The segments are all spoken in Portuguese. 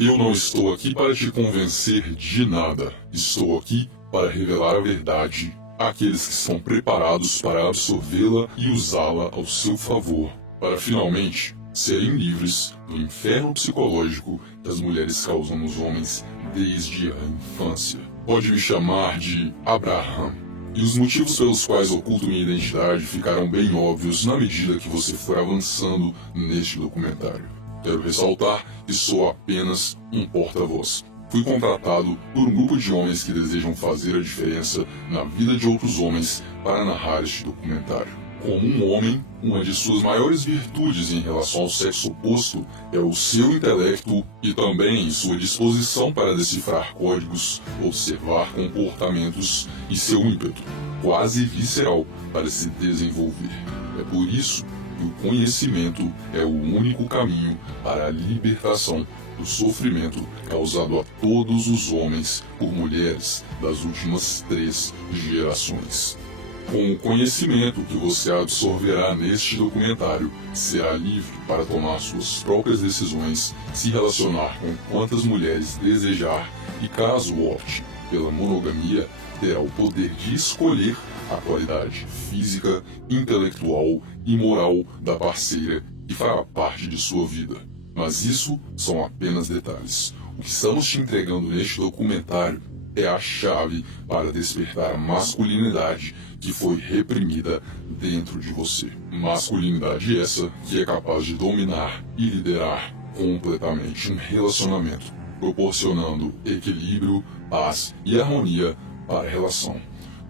Eu não estou aqui para te convencer de nada. Estou aqui para revelar a verdade àqueles que estão preparados para absorvê-la e usá-la ao seu favor, para finalmente serem livres do inferno psicológico que as mulheres causam nos homens desde a infância. Pode me chamar de Abraham. E os motivos pelos quais oculto minha identidade ficarão bem óbvios na medida que você for avançando neste documentário. Quero ressaltar que sou apenas um porta-voz. Fui contratado por um grupo de homens que desejam fazer a diferença na vida de outros homens para narrar este documentário. Como um homem, uma de suas maiores virtudes em relação ao sexo oposto é o seu intelecto e também sua disposição para decifrar códigos, observar comportamentos e seu ímpeto, quase visceral, para se desenvolver. É por isso que o conhecimento é o único caminho para a libertação do sofrimento causado a todos os homens por mulheres das últimas 3 gerações. Com o conhecimento que você absorverá neste documentário, será livre para tomar suas próprias decisões, se relacionar com quantas mulheres desejar e, caso opte pela monogamia, terá o poder de escolher a qualidade física, intelectual e moral da parceira que fará parte de sua vida. Mas isso são apenas detalhes. O que estamos te entregando neste documentário é a chave para despertar a masculinidade que foi reprimida dentro de você. Masculinidade essa que é capaz de dominar e liderar completamente um relacionamento, proporcionando equilíbrio, paz e harmonia para a relação.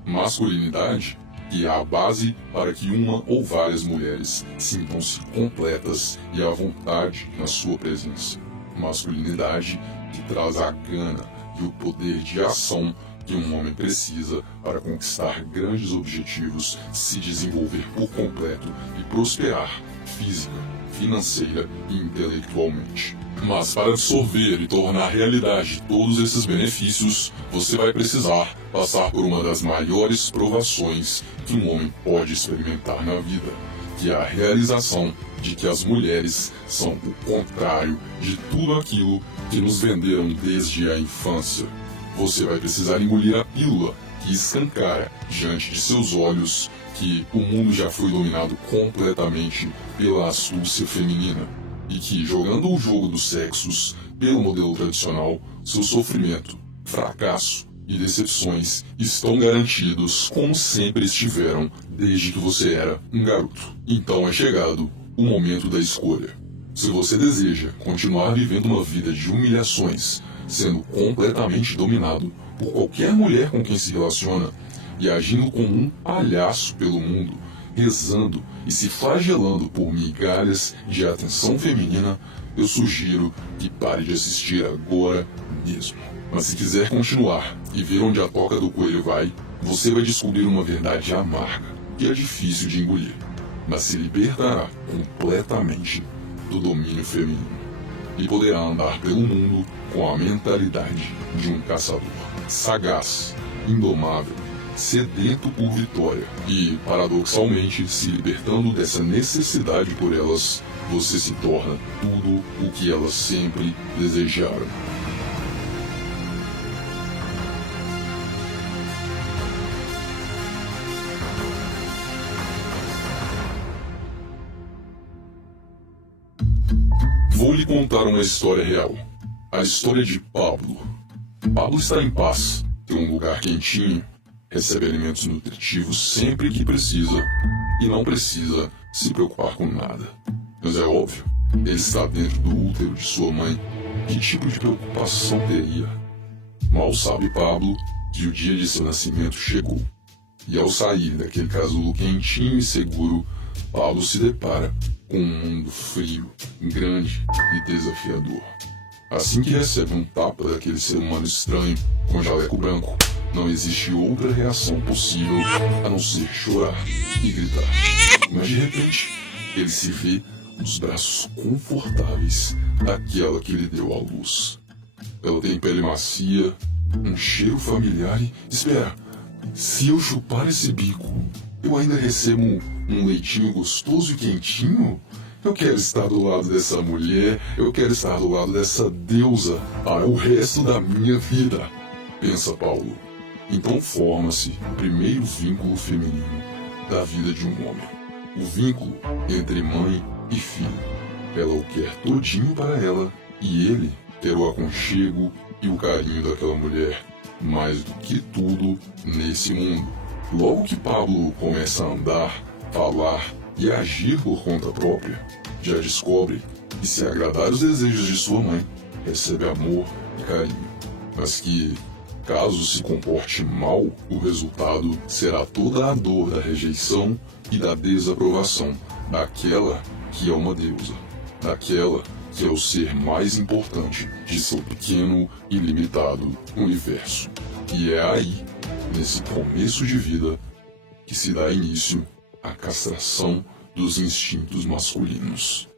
Masculinidade que é a base para que uma ou várias mulheres sintam-se completas e à vontade na sua presença. Masculinidade que traz a gana e o poder de ação que um homem precisa para conquistar grandes objetivos, se desenvolver por completo e prosperar física, financeira e intelectualmente. Mas para absorver e tornar realidade todos esses benefícios, você vai precisar passar por uma das maiores provações que um homem pode experimentar na vida, que é a realização de que as mulheres são o contrário de tudo aquilo que nos venderam desde a infância. Você vai precisar engolir a pílula que escancara diante de seus olhos que o mundo já foi dominado completamente pela astúcia feminina e que, jogando o jogo dos sexos pelo modelo tradicional, seu sofrimento, fracasso e decepções estão garantidos como sempre estiveram desde que você era um garoto. Então é chegado o momento da escolha. Se você deseja continuar vivendo uma vida de humilhações, sendo completamente dominado por qualquer mulher com quem se relaciona e agindo como um palhaço pelo mundo, rezando e se flagelando por migalhas de atenção feminina, eu sugiro que pare de assistir agora mesmo. Mas se quiser continuar e ver onde a toca do coelho vai, você vai descobrir uma verdade amarga que é difícil de engolir, mas se libertará completamente do domínio feminino e poderá andar pelo mundo com a mentalidade de um caçador, sagaz, indomável, sedento por vitória e, paradoxalmente, se libertando dessa necessidade por elas, você se torna tudo o que elas sempre desejaram. Vou lhe contar uma história real. A história de Pablo. Pablo está em paz, tem um lugar quentinho, recebe alimentos nutritivos sempre que precisa e não precisa se preocupar com nada. Mas é óbvio, ele está dentro do útero de sua mãe. Que tipo de preocupação teria? Mal sabe Pablo que o dia de seu nascimento chegou. E ao sair daquele casulo quentinho e seguro, Pablo se depara com um mundo frio, grande e desafiador. Assim que recebe um tapa daquele ser humano estranho com jaleco branco, não existe outra reação possível a não ser chorar e gritar. Mas de repente, ele se vê nos braços confortáveis daquela que lhe deu a luz. Ela tem pele macia, um cheiro familiar e... Espera, se eu chupar esse bico, eu ainda recebo um leitinho gostoso e quentinho? Eu quero estar do lado dessa mulher, eu quero estar do lado dessa deusa para o resto da minha vida, pensa Paulo. Então forma-se o primeiro vínculo feminino da vida de um homem. O vínculo entre mãe e filho. Ela o quer todinho para ela e ele ter o aconchego e o carinho daquela mulher, mais do que tudo nesse mundo. Logo que Pablo começa a andar, falar e agir por conta própria, já descobre que se agradar os desejos de sua mãe, recebe amor e carinho, mas que, caso se comporte mal, o resultado será toda a dor da rejeição e da desaprovação daquela que é uma deusa, daquela que é o ser mais importante de seu pequeno e limitado universo. E é aí, nesse começo de vida, que se dá início à castração dos instintos masculinos.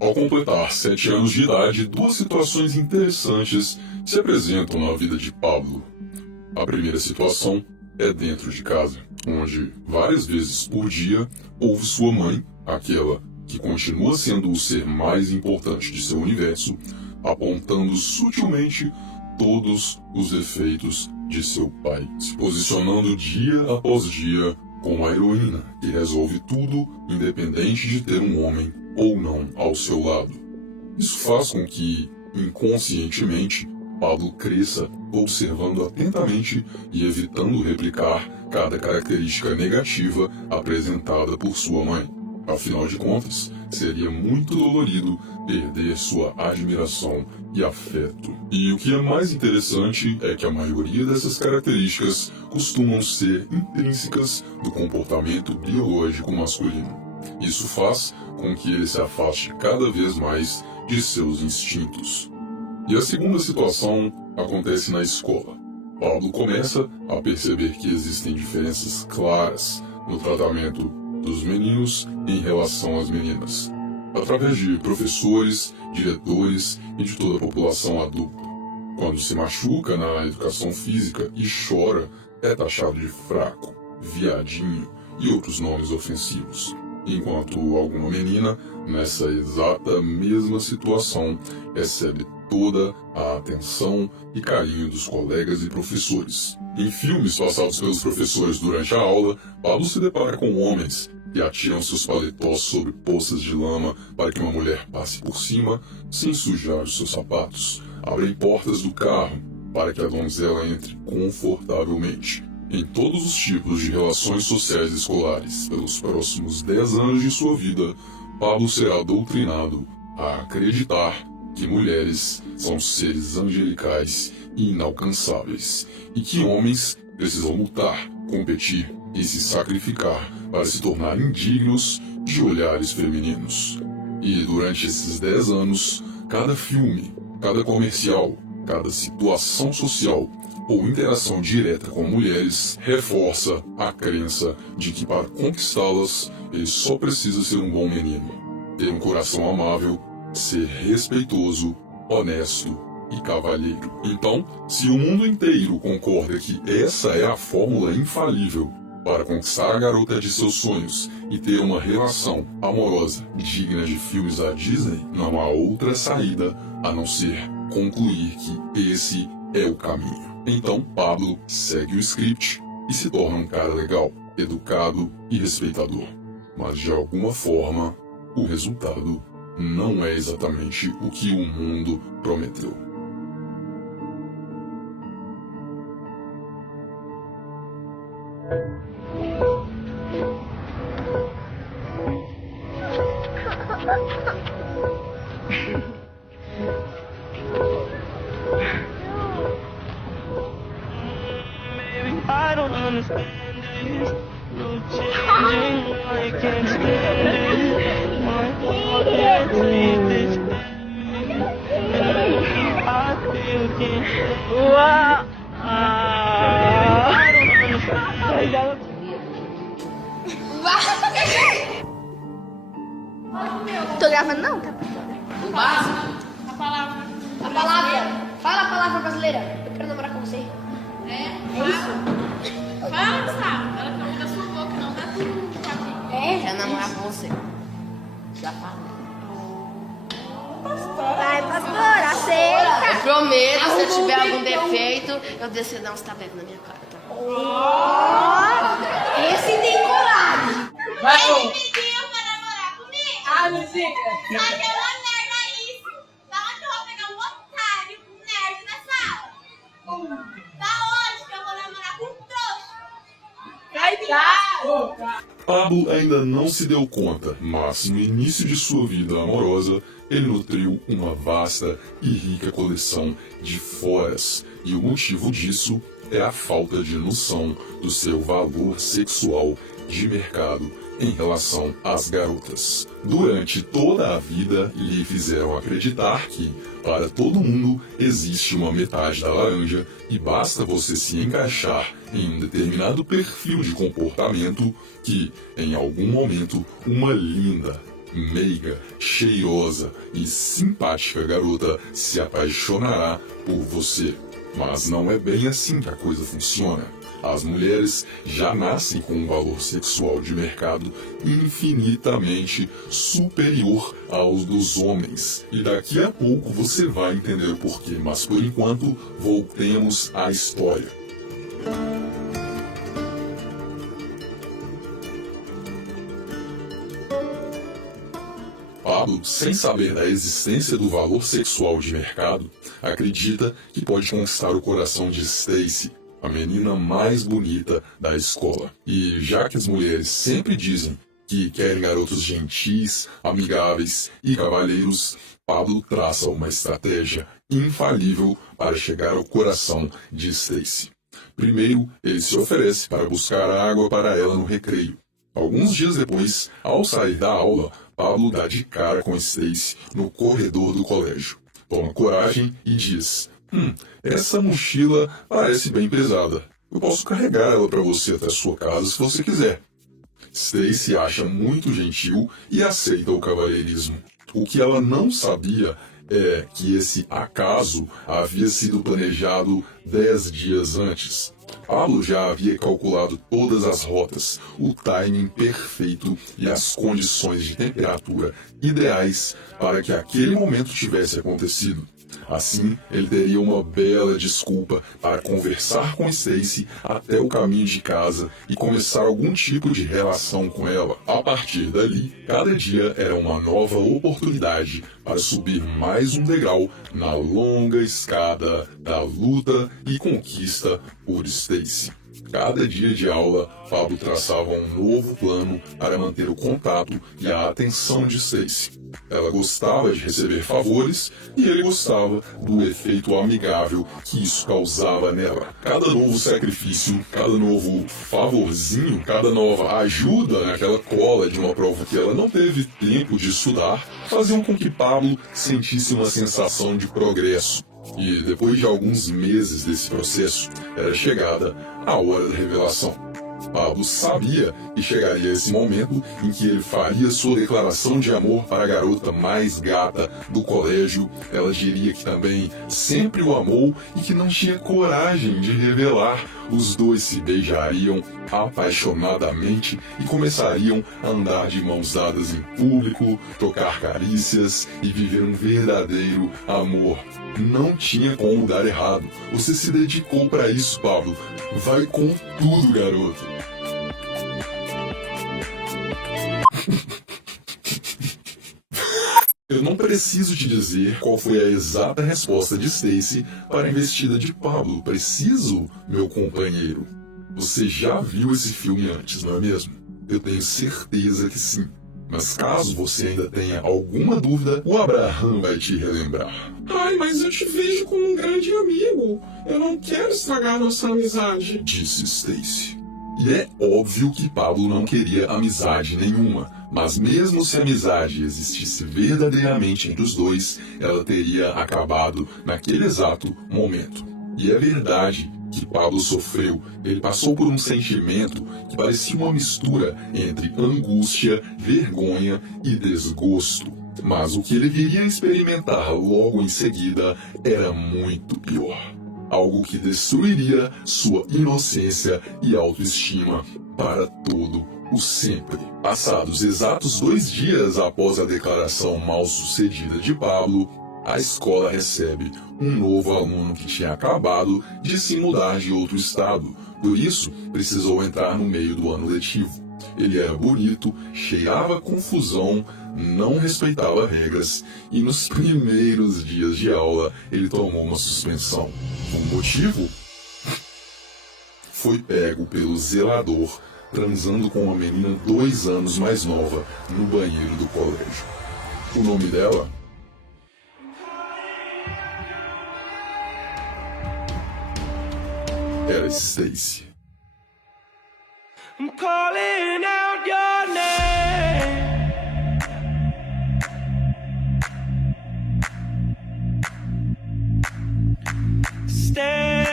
Ao completar 7 anos de idade, duas situações interessantes se apresentam na vida de Pablo. A primeira situação é dentro de casa, onde várias vezes por dia ouve sua mãe, aquela que continua sendo o ser mais importante de seu universo, apontando sutilmente todos os defeitos de seu pai, se posicionando dia após dia como a heroína que resolve tudo independente de ter um homem ou não ao seu lado. Isso faz com que, inconscientemente, Pablo cresça observando atentamente e evitando replicar cada característica negativa apresentada por sua mãe. Afinal de contas, seria muito dolorido perder sua admiração e afeto. E o que é mais interessante é que a maioria dessas características costumam ser intrínsecas do comportamento biológico masculino. Isso faz com que ele se afaste cada vez mais de seus instintos. E a segunda situação acontece na escola. Pablo começa a perceber que existem diferenças claras no tratamento dos meninos em relação às meninas, através de professores, diretores e de toda a população adulta. Quando se machuca na educação física e chora, é taxado de fraco, viadinho e outros nomes ofensivos. Enquanto alguma menina, nessa exata mesma situação, recebe toda a atenção e carinho dos colegas e professores. Em filmes passados pelos professores durante a aula, Pablo se depara com homens que atiram seus paletós sobre poças de lama para que uma mulher passe por cima sem sujar os seus sapatos. Abrem portas do carro para que a donzela entre confortavelmente. Em todos os tipos de relações sociais escolares, pelos próximos 10 anos de sua vida, Pablo será doutrinado a acreditar que mulheres são seres angelicais e inalcançáveis, e que homens precisam lutar, competir e se sacrificar para se tornar indignos de olhares femininos. E durante esses 10 anos, cada filme, cada comercial, cada situação social ou interação direta com mulheres reforça a crença de que para conquistá-las ele só precisa ser um bom menino, ter um coração amável, ser respeitoso, honesto e cavalheiro. Então, se o mundo inteiro concorda que essa é a fórmula infalível para conquistar a garota de seus sonhos e ter uma relação amorosa digna de filmes da Disney, não há outra saída a não ser concluir que esse é o caminho. Então Pablo segue o script e se torna um cara legal, educado e respeitador. Mas de alguma forma, o resultado não é exatamente o que o mundo prometeu. I don't understand this. No changing, I can't stand it. My heart can't take this. I feel can't. Uau! I don't understand. Tô gravando não, tá? O básico, a palavra. A palavra. Fala a palavra brasileira. Eu quero namorar com você. É? É isso? Fala, Gustavo. Ela que não da sua boca, não da tua. Quero namorar com você. Já falei. Vai, pastor, aceita. Eu prometo, se eu tiver algum defeito, eu descer e dar uns tabefes na minha cara, tá? Esse tem coragem. Ele pediu pra namorar comigo. Ah, não fica. Só que eu vou merda isso. Da onde eu vou pegar um otário, um nerd na sala? Da onde que eu vou namorar com um trouxa? Pablo ainda não se deu conta, mas no início de sua vida amorosa, ele nutriu uma vasta e rica coleção de foras, e o motivo disso é a falta de noção do seu valor sexual de mercado em relação às garotas. Durante toda a vida, lhe fizeram acreditar que, para todo mundo, existe uma metade da laranja e basta você se encaixar em um determinado perfil de comportamento que, em algum momento, uma linda, meiga, cheirosa e simpática garota se apaixonará por você. Mas não é bem assim que a coisa funciona. As mulheres já nascem com um valor sexual de mercado infinitamente superior aos dos homens. E daqui a pouco você vai entender o porquê, mas por enquanto voltemos à história. Pablo, sem saber da existência do valor sexual de mercado, acredita que pode conquistar o coração de Stacy, a menina mais bonita da escola. E já que as mulheres sempre dizem que querem garotos gentis, amigáveis e cavalheiros, Pablo traça uma estratégia infalível para chegar ao coração de Stacy. Primeiro, ele se oferece para buscar água para ela no recreio. Alguns dias depois, ao sair da aula, Pablo dá de cara com Stacy no corredor do colégio. Toma coragem e diz: essa mochila parece bem pesada. Eu posso carregar ela para você até a sua casa se você quiser. Stacy acha muito gentil e aceita o cavalheirismo. O que ela não sabia é que esse acaso havia sido planejado 10 dias antes. Pablo já havia calculado todas as rotas, o timing perfeito e as condições de temperatura ideais para que aquele momento tivesse acontecido. Assim, ele teria uma bela desculpa para conversar com Stacy até o caminho de casa e começar algum tipo de relação com ela. A partir dali, cada dia era uma nova oportunidade para subir mais um degrau na longa escada da luta e conquista por Stacy. Cada dia de aula, Pablo traçava um novo plano para manter o contato e a atenção de Stacy. Ela gostava de receber favores e ele gostava do efeito amigável que isso causava nela. Cada novo sacrifício, cada novo favorzinho, cada nova ajuda naquela cola de uma prova que ela não teve tempo de estudar, faziam com que Pablo sentisse uma sensação de progresso. E depois de alguns meses desse processo, era chegada a hora da revelação. Pablo sabia que chegaria esse momento em que ele faria sua declaração de amor para a garota mais gata do colégio. Ela diria que também sempre o amou e que não tinha coragem de revelar. Os dois se beijariam apaixonadamente e começariam a andar de mãos dadas em público, trocar carícias e viver um verdadeiro amor. Não tinha como dar errado. Você se dedicou para isso, Pablo. Vai com tudo, garoto. Eu não preciso te dizer qual foi a exata resposta de Stacy para a investida de Pablo. Preciso, meu companheiro? Você já viu esse filme antes, não é mesmo? Eu tenho certeza que sim. Mas caso você ainda tenha alguma dúvida, o Abraham vai te relembrar. Ai, mas eu te vejo como um grande amigo. Eu não quero estragar nossa amizade, disse Stacy. E é óbvio que Pablo não queria amizade nenhuma, mas mesmo se a amizade existisse verdadeiramente entre os dois, ela teria acabado naquele exato momento. E é verdade que Pablo sofreu. Ele passou por um sentimento que parecia uma mistura entre angústia, vergonha e desgosto. Mas o que ele viria a experimentar logo em seguida era muito pior. Algo que destruiria sua inocência e autoestima para todo o sempre. Passados exatos 2 dias após a declaração mal-sucedida de Pablo, a escola recebe um novo aluno que tinha acabado de se mudar de outro estado, por isso precisou entrar no meio do ano letivo. Ele era bonito, cheirava confusão, não respeitava regras e nos primeiros dias de aula ele tomou uma suspensão. O motivo? Foi pego pelo zelador transando com uma menina 2 anos mais nova no banheiro do colégio. O nome dela? Era Stacy. I'm calling out your name. Stay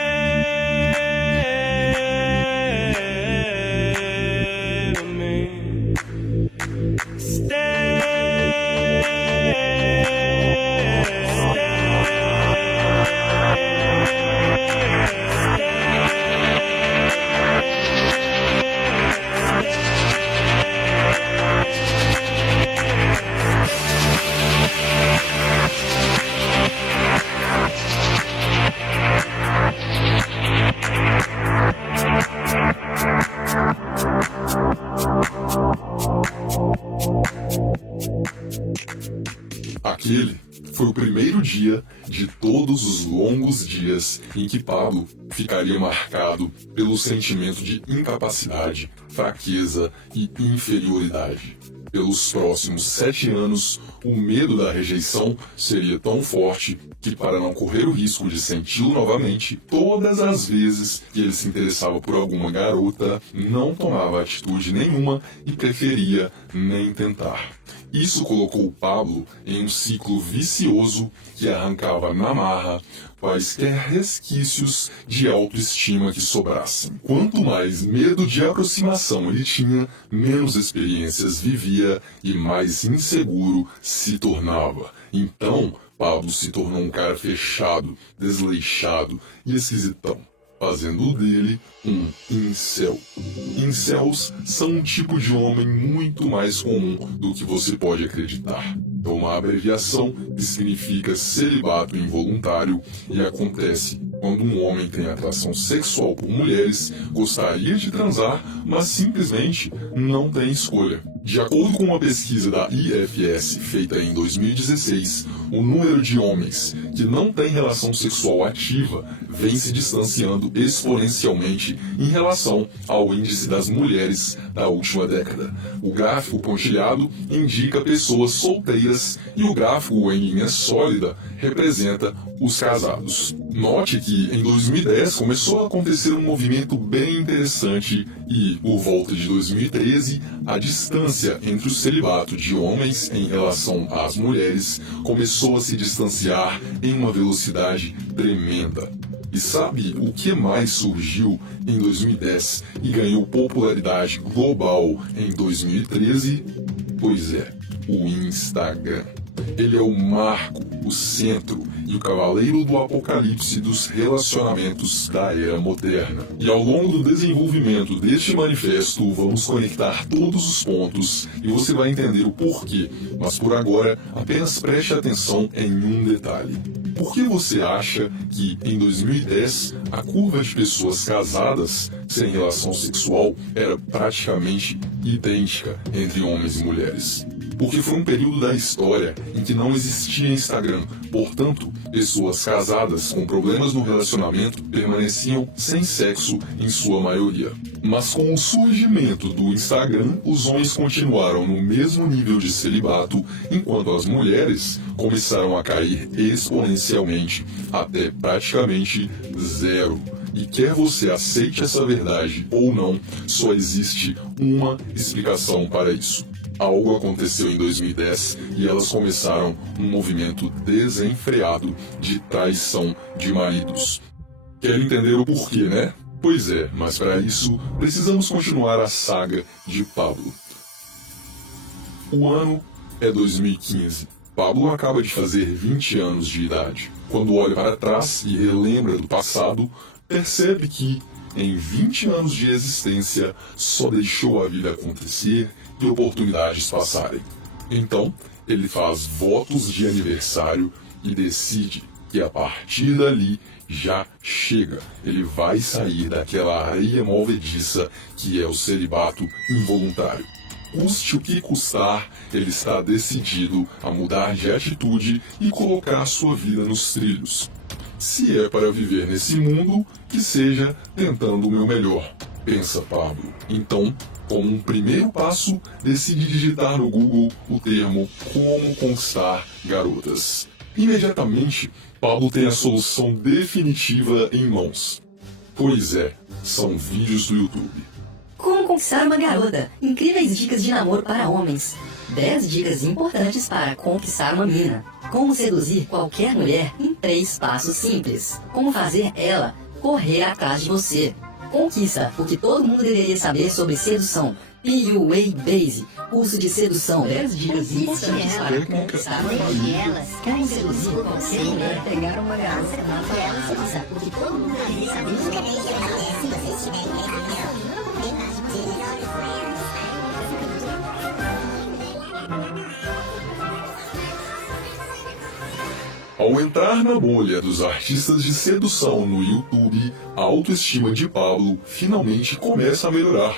with me. Stay. Aquele foi o primeiro dia de todos os longos dias em que Pablo ficaria marcado pelo sentimento de incapacidade, fraqueza e inferioridade. Pelos próximos 7 anos, o medo da rejeição seria tão forte que, para não correr o risco de senti-lo novamente, todas as vezes que ele se interessava por alguma garota, não tomava atitude nenhuma e preferia nem tentar. Isso colocou Pablo em um ciclo vicioso que arrancava na marra quaisquer resquícios de autoestima que sobrassem. Quanto mais medo de aproximação ele tinha, menos experiências vivia e mais inseguro se tornava. Então, Pablo se tornou um cara fechado, desleixado e esquisitão, fazendo dele um incel. Incels são um tipo de homem muito mais comum do que você pode acreditar. É uma abreviação que significa celibato involuntário e acontece quando um homem tem atração sexual por mulheres, gostaria de transar, mas simplesmente não tem escolha. De acordo com uma pesquisa da IFS feita em 2016, o número de homens que não têm relação sexual ativa vem se distanciando exponencialmente em relação ao índice das mulheres da última década. O gráfico pontilhado indica pessoas solteiras e o gráfico em linha sólida representa os casados. Note que em 2010 começou a acontecer um movimento bem interessante e, por volta de 2013, a distância entre o celibato de homens em relação às mulheres começou a se distanciar em uma velocidade tremenda. E sabe o que mais surgiu em 2010 e ganhou popularidade global em 2013? Pois é, o Instagram. Ele é o marco, o centro e o cavaleiro do apocalipse dos relacionamentos da era moderna. E ao longo do desenvolvimento deste manifesto, vamos conectar todos os pontos e você vai entender o porquê. Mas por agora, apenas preste atenção em um detalhe. Por que você acha que em 2010 a curva de pessoas casadas sem relação sexual era praticamente idêntica entre homens e mulheres? Porque foi um período da história em que não existia Instagram, portanto, pessoas casadas com problemas no relacionamento permaneciam sem sexo em sua maioria. Mas com o surgimento do Instagram, os homens continuaram no mesmo nível de celibato, enquanto as mulheres começaram a cair exponencialmente até praticamente zero. E quer você aceite essa verdade ou não, só existe uma explicação para isso. Algo aconteceu em 2010 e elas começaram um movimento desenfreado de traição de maridos. Quer entender o porquê, né? Pois é, mas para isso precisamos continuar a saga de Pablo. O ano é 2015. Pablo acaba de fazer 20 anos de idade. Quando olha para trás e relembra do passado, percebe que em 20 anos de existência, só deixou a vida acontecer e oportunidades passarem. Então, ele faz votos de aniversário e decide que a partir dali já chega. Ele vai sair daquela areia movediça que é o celibato involuntário. Custe o que custar, ele está decidido a mudar de atitude e colocar sua vida nos trilhos. Se é para viver nesse mundo, que seja tentando o meu melhor, pensa Pablo. Então, como um primeiro passo, decide digitar no Google o termo Como Conquistar Garotas. Imediatamente, Pablo tem a solução definitiva em mãos. Pois é, são vídeos do YouTube. Como conquistar uma garota? Incríveis dicas de namoro para homens. 10 dicas importantes para conquistar uma mina. Como seduzir qualquer mulher em 3 passos simples. Como fazer ela correr atrás de você. Conquista o que todo mundo deveria saber sobre sedução. PUA Base, curso de sedução. 10 dicas importantes para conquistar uma mina. Como seduzir qualquer mulher pegar uma garota. Conquista o que todo mundo deveria saber sobre Ao entrar na bolha dos artistas de sedução no YouTube, a autoestima de Pablo finalmente começa a melhorar.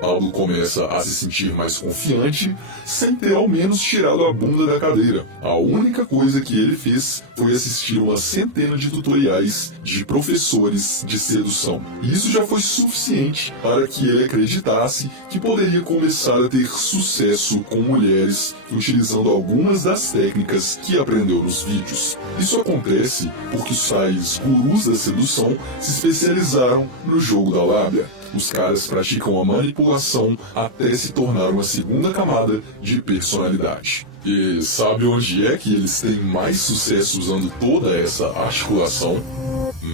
Pablo começa a se sentir mais confiante, sem ter ao menos tirado a bunda da cadeira. A única coisa que ele fez foi assistir uma centena de tutoriais de professores de sedução. E isso já foi suficiente para que ele acreditasse que poderia começar a ter sucesso com mulheres utilizando algumas das técnicas que aprendeu nos vídeos. Isso acontece porque os tais gurus da sedução se especializaram no jogo da lábia. Os caras praticam a manipulação até se tornar uma segunda camada de personalidade. E sabe onde é que eles têm mais sucesso usando toda essa articulação?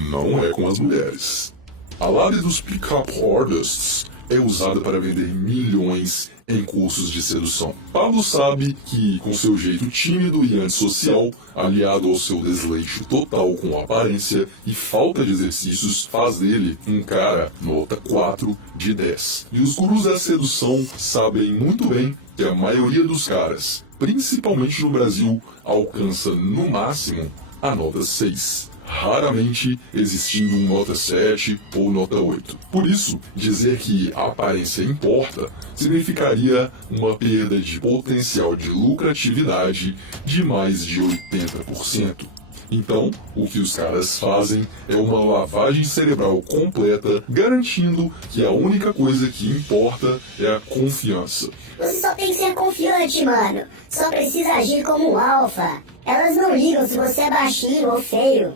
Não é com as mulheres. A lábia dos pick-up artists é usada para vender milhões em cursos de sedução. Pablo sabe que, com seu jeito tímido e antissocial, aliado ao seu desleixo total com a aparência e falta de exercícios, faz dele um cara nota 4 de 10. E os gurus da sedução sabem muito bem que a maioria dos caras, principalmente no Brasil, alcança no máximo a nota 6. Raramente existindo um nota 7 ou nota 8. Por isso, dizer que a aparência importa significaria uma perda de potencial de lucratividade de mais de 80%. Então, o que os caras fazem é uma lavagem cerebral completa, garantindo que a única coisa que importa é a confiança. Você só tem que ser confiante, mano. Só precisa agir como um alfa. Elas não ligam se você é baixinho ou feio.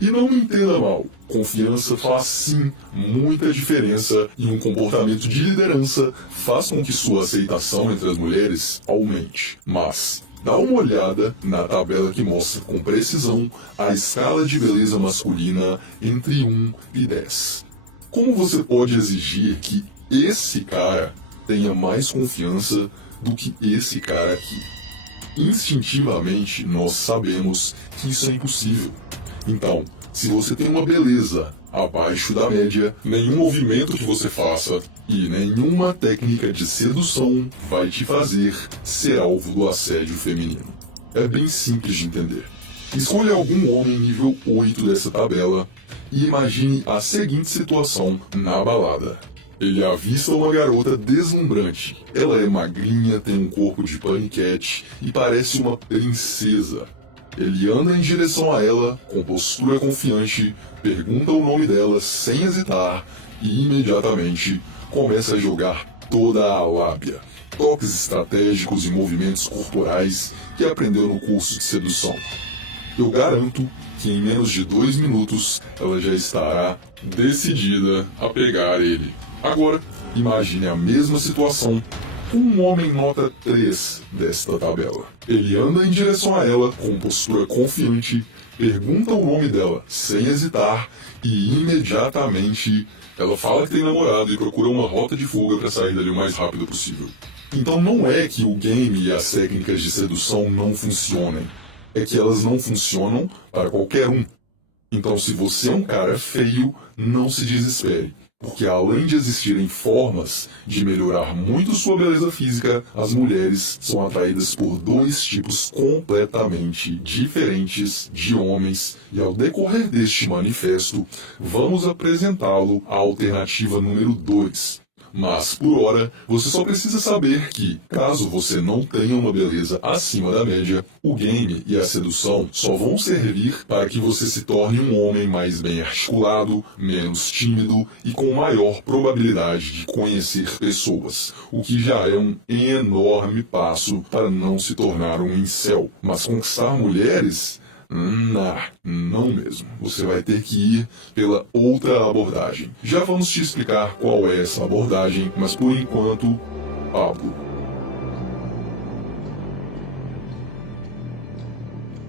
E não me entenda mal, confiança faz sim muita diferença e um comportamento de liderança faz com que sua aceitação entre as mulheres aumente. Mas dá uma olhada na tabela que mostra com precisão a escala de beleza masculina entre 1 e 10. Como você pode exigir que esse cara tenha mais confiança do que esse cara aqui? Instintivamente nós sabemos que isso é impossível. Então, se você tem uma beleza abaixo da média, nenhum movimento que você faça e nenhuma técnica de sedução vai te fazer ser alvo do assédio feminino. É bem simples de entender. Escolha algum homem nível 8 dessa tabela e imagine a seguinte situação na balada. Ele avista uma garota deslumbrante. Ela é magrinha, tem um corpo de paniquete e parece uma princesa. Ele anda em direção a ela, com postura confiante, pergunta o nome dela sem hesitar e imediatamente começa a jogar toda a lábia, toques estratégicos e movimentos corporais que aprendeu no curso de sedução. Eu garanto que em menos de 2 minutos ela já estará decidida a pegar ele. Agora, imagine a mesma situação com um homem nota 3 desta tabela. Ele anda em direção a ela com postura confiante, pergunta o nome dela sem hesitar e imediatamente ela fala que tem namorado e procura uma rota de fuga para sair dali o mais rápido possível. Então não é que o game e as técnicas de sedução não funcionem, é que elas não funcionam para qualquer um. Então, se você é um cara feio, não se desespere. Porque além de existirem formas de melhorar muito sua beleza física, as mulheres são atraídas por dois tipos completamente diferentes de homens. E ao decorrer deste manifesto, vamos apresentá-lo à alternativa número 2. Mas, por hora, você só precisa saber que, caso você não tenha uma beleza acima da média, o game e a sedução só vão servir para que você se torne um homem mais bem articulado, menos tímido e com maior probabilidade de conhecer pessoas, o que já é um enorme passo para não se tornar um incel. Mas conquistar mulheres? Não mesmo. Você vai ter que ir pela outra abordagem. Já vamos te explicar qual é essa abordagem, mas por enquanto, Pablo.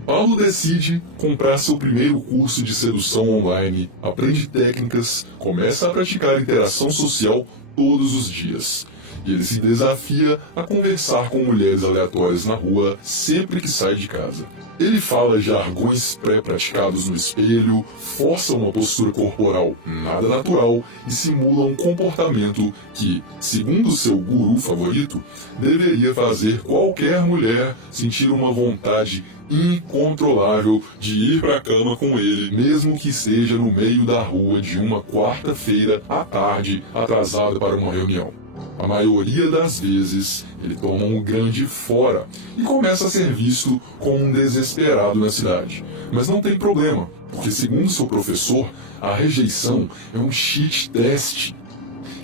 Paulo decide comprar seu primeiro curso de sedução online, aprende técnicas, começa a praticar interação social todos os dias. E ele se desafia a conversar com mulheres aleatórias na rua sempre que sai de casa. Ele fala jargões pré-praticados no espelho, força uma postura corporal nada natural e simula um comportamento que, segundo seu guru favorito, deveria fazer qualquer mulher sentir uma vontade incontrolável de ir para a cama com ele, mesmo que seja no meio da rua de uma quarta-feira à tarde, atrasada para uma reunião. A maioria das vezes, ele toma um grande fora e começa a ser visto como um desesperado na cidade. Mas não tem problema, porque segundo seu professor, a rejeição é um cheat test,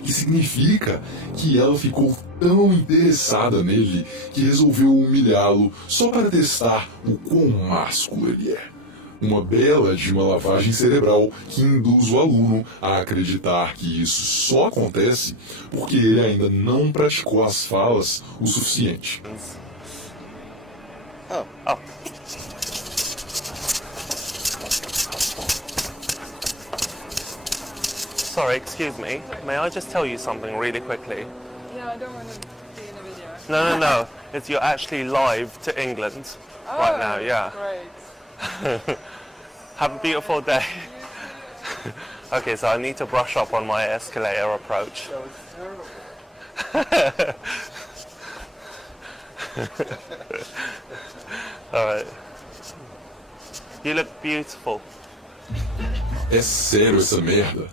que significa que ela ficou tão interessada nele que resolveu humilhá-lo só para testar o quão másculo ele é. Uma bela de uma lavagem cerebral que induz o aluno a acreditar que isso só acontece porque ele ainda não praticou as falas o suficiente. Sorry, excuse me. May I just tell you something really quickly? Yeah, I don't want to be in a video. No. You're actually live to England right now, yeah. Great. Have a beautiful day. Okay, so I need to brush up on my escalator approach. Alright. You look beautiful. É sério essa merda?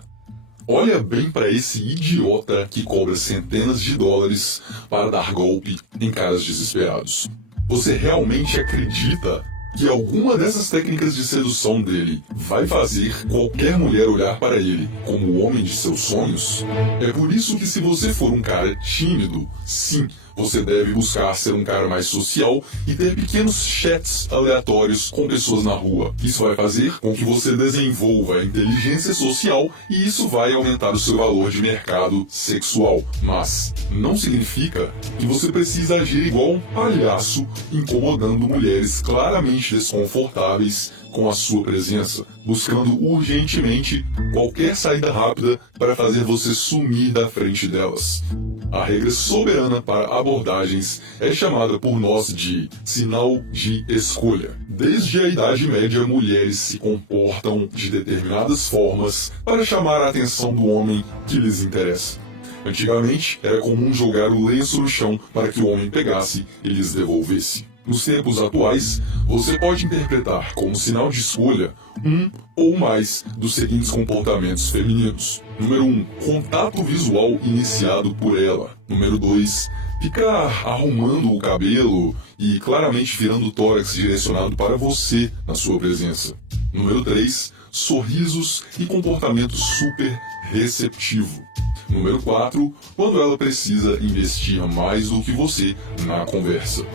Olha bem para esse idiota que cobra centenas de dólares para dar golpe em caras desesperados. Você realmente acredita que alguma dessas técnicas de sedução dele vai fazer qualquer mulher olhar para ele como o homem de seus sonhos? É por isso que, se você for um cara tímido, sim, você deve buscar ser um cara mais social e ter pequenos chats aleatórios com pessoas na rua. Isso vai fazer com que você desenvolva a inteligência social e isso vai aumentar o seu valor de mercado sexual. Mas não significa que você precisa agir igual um palhaço, incomodando mulheres claramente desconfortáveis com a sua presença, buscando urgentemente qualquer saída rápida para fazer você sumir da frente delas. A regra soberana para abordagens é chamada por nós de sinal de escolha. Desde a Idade Média, mulheres se comportam de determinadas formas para chamar a atenção do homem que lhes interessa. Antigamente, era comum jogar o lenço no chão para que o homem pegasse e lhes devolvesse. Nos tempos atuais, você pode interpretar como sinal de escolha um ou mais dos seguintes comportamentos femininos. Número 1. Contato visual iniciado por ela. Número 2. Ficar arrumando o cabelo e claramente virando o tórax direcionado para você na sua presença. Número 3. Sorrisos e comportamento super receptivo. Número 4, quando ela precisa investir mais do que você na conversa.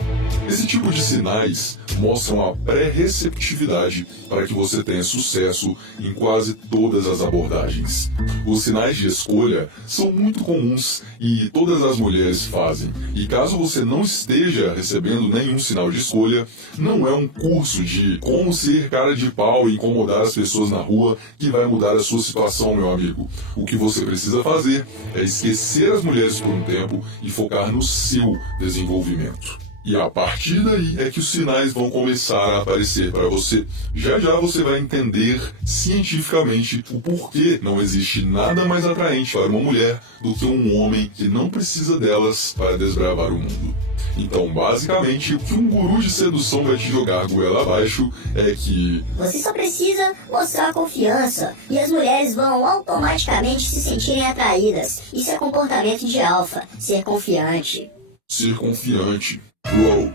Esse tipo de sinais mostram a pré-receptividade para que você tenha sucesso em quase todas as abordagens. Os sinais de escolha são muito comuns e todas as mulheres fazem. E caso você não esteja recebendo nenhum sinal de escolha, não é um curso de como ser cara de pau e incomodar as pessoas na rua que vai mudar a sua situação, meu amigo. O que você precisa fazer é esquecer as mulheres por um tempo e focar no seu desenvolvimento. E a partir daí é que os sinais vão começar a aparecer para você. Já já você vai entender cientificamente o porquê não existe nada mais atraente para uma mulher do que um homem que não precisa delas para desbravar o mundo. Então, basicamente, o que um guru de sedução vai te jogar goela abaixo é que você só precisa mostrar confiança e as mulheres vão automaticamente se sentirem atraídas. Isso é comportamento de alfa, ser confiante. Ser confiante. Bro,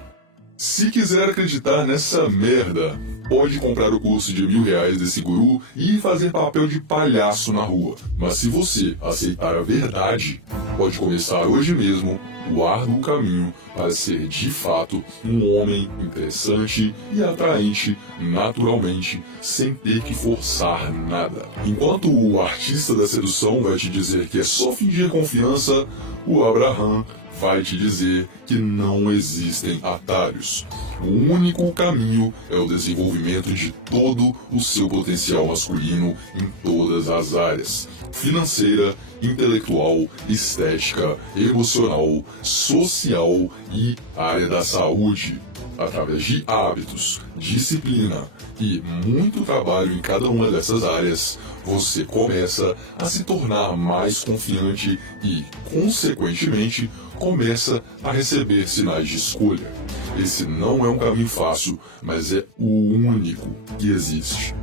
se quiser acreditar nessa merda, pode comprar o curso de R$1.000 desse guru e fazer papel de palhaço na rua. Mas se você aceitar a verdade, pode começar hoje mesmo o árduo caminho para ser de fato um homem interessante e atraente naturalmente, sem ter que forçar nada. Enquanto o artista da sedução vai te dizer que é só fingir confiança, o Abraham vai te dizer que não existem atalhos. O único caminho é o desenvolvimento de todo o seu potencial masculino em todas as áreas: financeira, intelectual, estética, emocional, social e área da saúde. Através de hábitos, disciplina e muito trabalho em cada uma dessas áreas, você começa a se tornar mais confiante e, consequentemente, começa a receber sinais de escolha. Esse não é um caminho fácil, mas é o único que existe.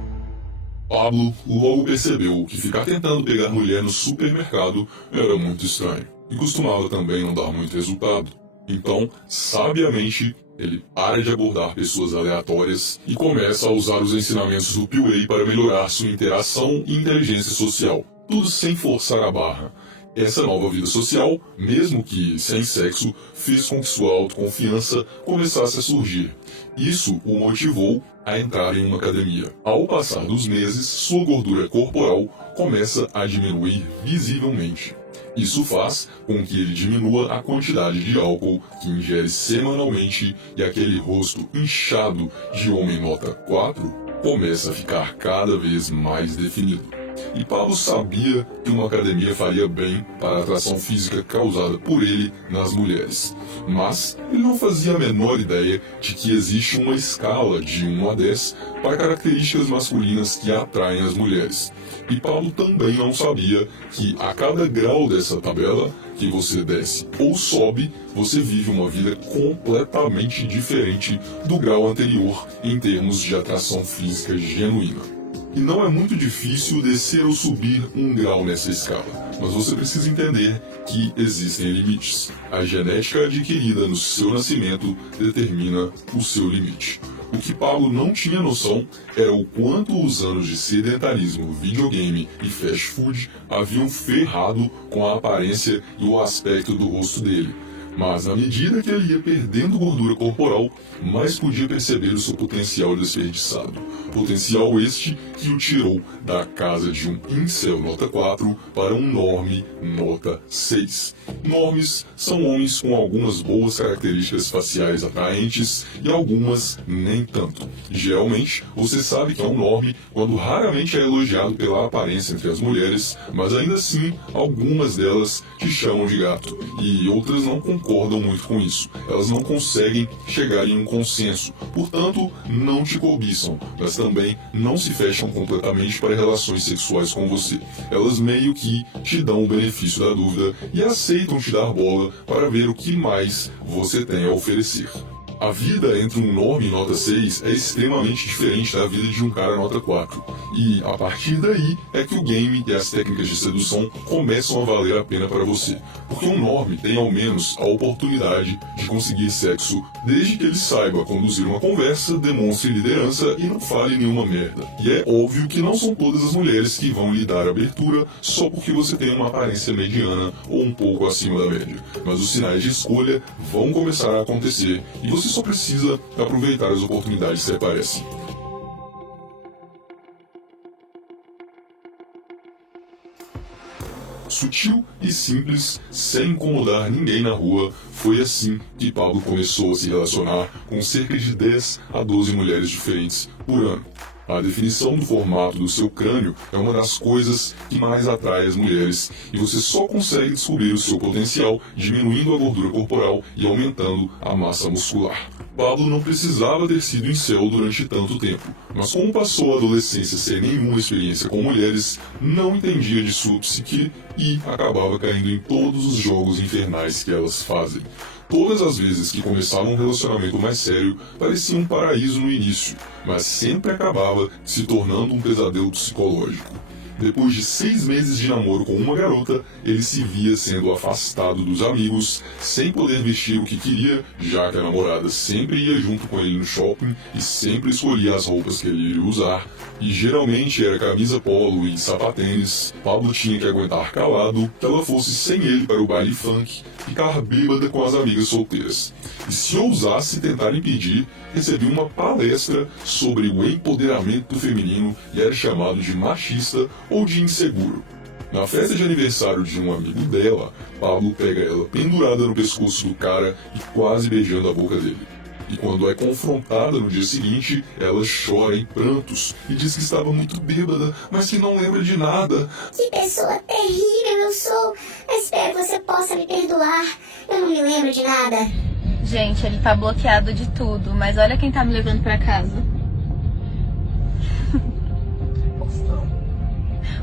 Pablo logo percebeu que ficar tentando pegar mulher no supermercado era muito estranho e costumava também não dar muito resultado. Então, sabiamente, ele para de abordar pessoas aleatórias e começa a usar os ensinamentos do PUA para melhorar sua interação e inteligência social, tudo sem forçar a barra. Essa nova vida social, mesmo que sem sexo, fez com que sua autoconfiança começasse a surgir. Isso o motivou a entrar em uma academia. Ao passar dos meses, sua gordura corporal começa a diminuir visivelmente. Isso faz com que ele diminua a quantidade de álcool que ingere semanalmente e aquele rosto inchado de homem nota 4 começa a ficar cada vez mais definido. E Pablo sabia que uma academia faria bem para a atração física causada por ele nas mulheres. Mas ele não fazia a menor ideia de que existe uma escala de 1 a 10 para características masculinas que atraem as mulheres. E Pablo também não sabia que a cada grau dessa tabela que você desce ou sobe, você vive uma vida completamente diferente do grau anterior em termos de atração física genuína. E não é muito difícil descer ou subir um grau nessa escala, mas você precisa entender que existem limites. A genética adquirida no seu nascimento determina o seu limite. O que Pablo não tinha noção era o quanto os anos de sedentarismo, videogame e fast food haviam ferrado com a aparência e o aspecto do rosto dele. Mas à medida que ele ia perdendo gordura corporal, mais podia perceber o seu potencial desperdiçado. Potencial este que o tirou da casa de um incel nota 4 para um norme nota 6. Normes são homens com algumas boas características faciais atraentes e algumas nem tanto. Geralmente, você sabe que é um norme quando raramente é elogiado pela aparência entre as mulheres, mas ainda assim, algumas delas te chamam de gato e outras não concordam muito com isso. Elas não conseguem chegar em um consenso, portanto, não te cobiçam, mas também não se fecham completamente para relações sexuais com você. Elas meio que te dão o benefício da dúvida e aceitam te dar bola para ver o que mais você tem a oferecer. A vida entre um norme nota 6 é extremamente diferente da vida de um cara nota 4. E, a partir daí, é que o game e as técnicas de sedução começam a valer a pena para você. Porque um norme tem ao menos a oportunidade de conseguir sexo desde que ele saiba conduzir uma conversa, demonstre liderança e não fale nenhuma merda. E é óbvio que não são todas as mulheres que vão lhe dar abertura só porque você tem uma aparência mediana ou um pouco acima da média. Mas os sinais de escolha vão começar a acontecer e você só precisa aproveitar as oportunidades que aparecem. Sutil e simples, sem incomodar ninguém na rua, foi assim que Pablo começou a se relacionar com cerca de 10 a 12 mulheres diferentes por ano. A definição do formato do seu crânio é uma das coisas que mais atrai as mulheres, e você só consegue descobrir o seu potencial diminuindo a gordura corporal e aumentando a massa muscular. Pablo não precisava ter sido incel durante tanto tempo, mas como passou a adolescência sem nenhuma experiência com mulheres, não entendia de sua psique e acabava caindo em todos os jogos infernais que elas fazem. Todas as vezes que começava um relacionamento mais sério, parecia um paraíso no início, mas sempre acabava se tornando um pesadelo psicológico. Depois de 6 meses de namoro com uma garota, ele se via sendo afastado dos amigos, sem poder vestir o que queria, já que a namorada sempre ia junto com ele no shopping e sempre escolhia as roupas que ele iria usar, e geralmente era camisa polo e sapatênis. Pablo tinha que aguentar calado que ela fosse sem ele para o baile funk, ficar bêbada com as amigas solteiras. E se ousasse tentar impedir, recebia uma palestra sobre o empoderamento feminino e era chamado de machista ou de inseguro. Na festa de aniversário de um amigo dela, Pablo pega ela pendurada no pescoço do cara e quase beijando a boca dele. E quando é confrontada no dia seguinte, ela chora em prantos e diz que estava muito bêbada, mas que não lembra de nada. Que pessoa terrível eu sou. Eu espero que você possa me perdoar. Eu não me lembro de nada. Gente, ele tá bloqueado de tudo, mas olha quem tá me levando pra casa.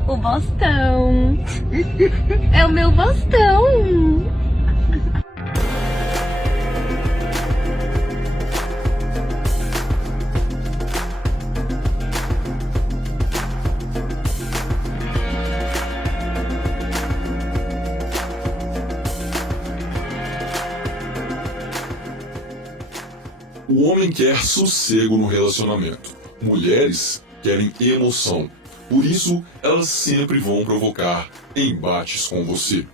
O Bostão. É o meu Bostão. O homem quer sossego no relacionamento. Mulheres querem emoção. Por isso, elas sempre vão provocar embates com você.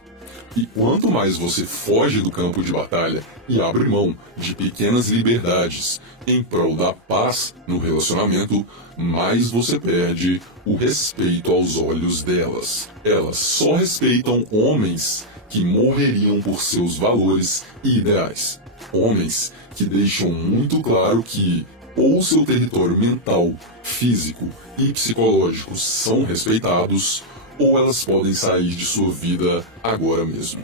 E quanto mais você foge do campo de batalha e abre mão de pequenas liberdades em prol da paz no relacionamento, mais você perde o respeito aos olhos delas. Elas só respeitam homens que morreriam por seus valores e ideais. Homens que deixam muito claro que ou seu território mental, físico e psicológico são respeitados, ou elas podem sair de sua vida agora mesmo.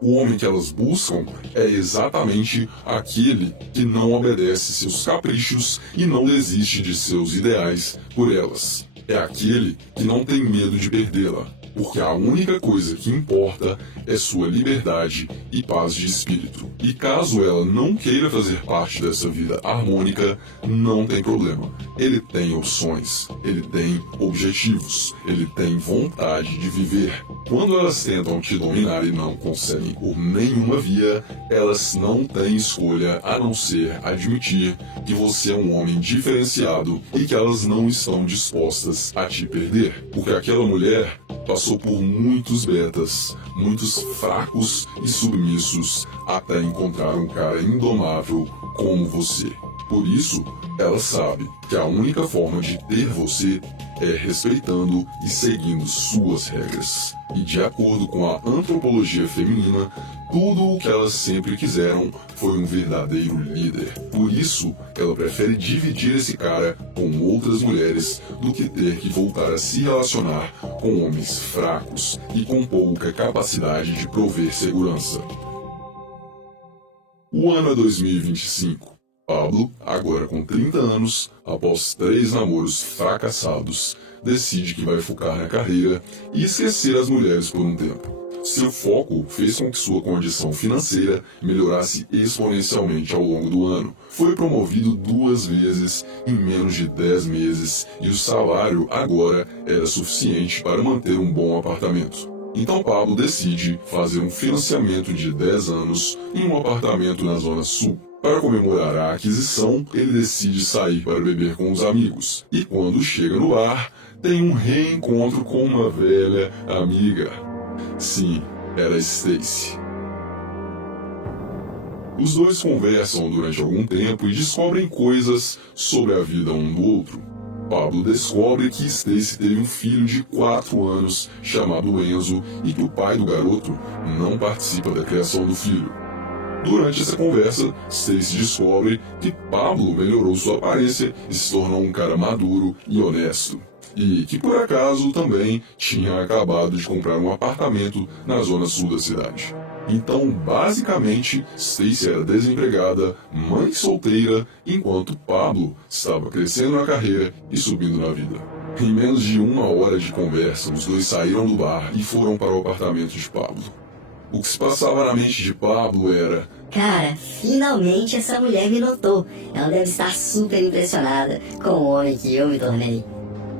O homem que elas buscam é exatamente aquele que não obedece seus caprichos e não desiste de seus ideais por elas. É aquele que não tem medo de perdê-la, porque a única coisa que importa é sua liberdade e paz de espírito. E caso ela não queira fazer parte dessa vida harmônica, não tem problema. Ele tem opções, ele tem objetivos, ele tem vontade de viver. Quando elas tentam te dominar e não conseguem por nenhuma via, elas não têm escolha a não ser admitir que você é um homem diferenciado e que elas não estão dispostas a te perder. Porque aquela mulher passou por muitos betas, muitos fracos e submissos, até encontrar um cara indomável como você. Por isso, ela sabe que a única forma de ter você é respeitando e seguindo suas regras. E de acordo com a antropologia feminina, tudo o que elas sempre quiseram foi um verdadeiro líder. Por isso, ela prefere dividir esse cara com outras mulheres do que ter que voltar a se relacionar com homens fracos e com pouca capacidade de prover segurança. O ano é 2025. Pablo, agora com 30 anos, após 3 namoros fracassados, decide que vai focar na carreira e esquecer as mulheres por um tempo. Seu foco fez com que sua condição financeira melhorasse exponencialmente ao longo do ano. Foi promovido 2 vezes em menos de 10 meses e o salário agora era suficiente para manter um bom apartamento. Então Pablo decide fazer um financiamento de 10 anos em um apartamento na Zona Sul. Para comemorar a aquisição, ele decide sair para beber com os amigos. E quando chega no bar, tem um reencontro com uma velha amiga. Sim, era Stacy. Os dois conversam durante algum tempo e descobrem coisas sobre a vida um do outro. Pablo descobre que Stacy teve um filho de 4 anos chamado Enzo e que o pai do garoto não participa da criação do filho. Durante essa conversa, Stacy descobre que Pablo melhorou sua aparência e se tornou um cara maduro e honesto. E que por acaso também tinha acabado de comprar um apartamento na zona sul da cidade. Então, basicamente, Stacy era desempregada, mãe solteira, enquanto Pablo estava crescendo na carreira e subindo na vida. Em menos de 1 hora de conversa, os dois saíram do bar e foram para o apartamento de Pablo. O que se passava na mente de Pablo era: cara, finalmente essa mulher me notou. Ela deve estar super impressionada com o homem que eu me tornei.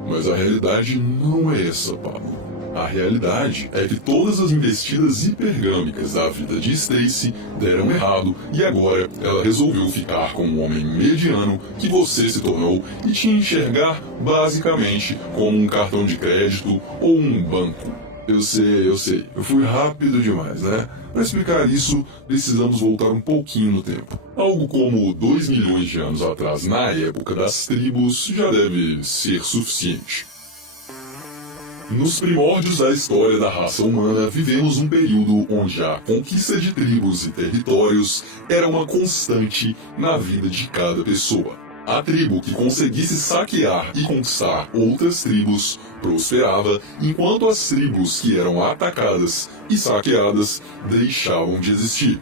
Mas a realidade não é essa, Pablo. A realidade é que todas as investidas hipergâmicas da vida de Stacy deram errado e agora ela resolveu ficar com o homem mediano que você se tornou e te enxergar basicamente como um cartão de crédito ou um banco. Eu sei, eu fui rápido demais, né? Para explicar isso, precisamos voltar um pouquinho no tempo. Algo como 2 milhões de anos atrás, na época das tribos, já deve ser suficiente. Nos primórdios da história da raça humana, vivemos um período onde a conquista de tribos e territórios era uma constante na vida de cada pessoa. A tribo que conseguisse saquear e conquistar outras tribos prosperava, enquanto as tribos que eram atacadas e saqueadas deixavam de existir.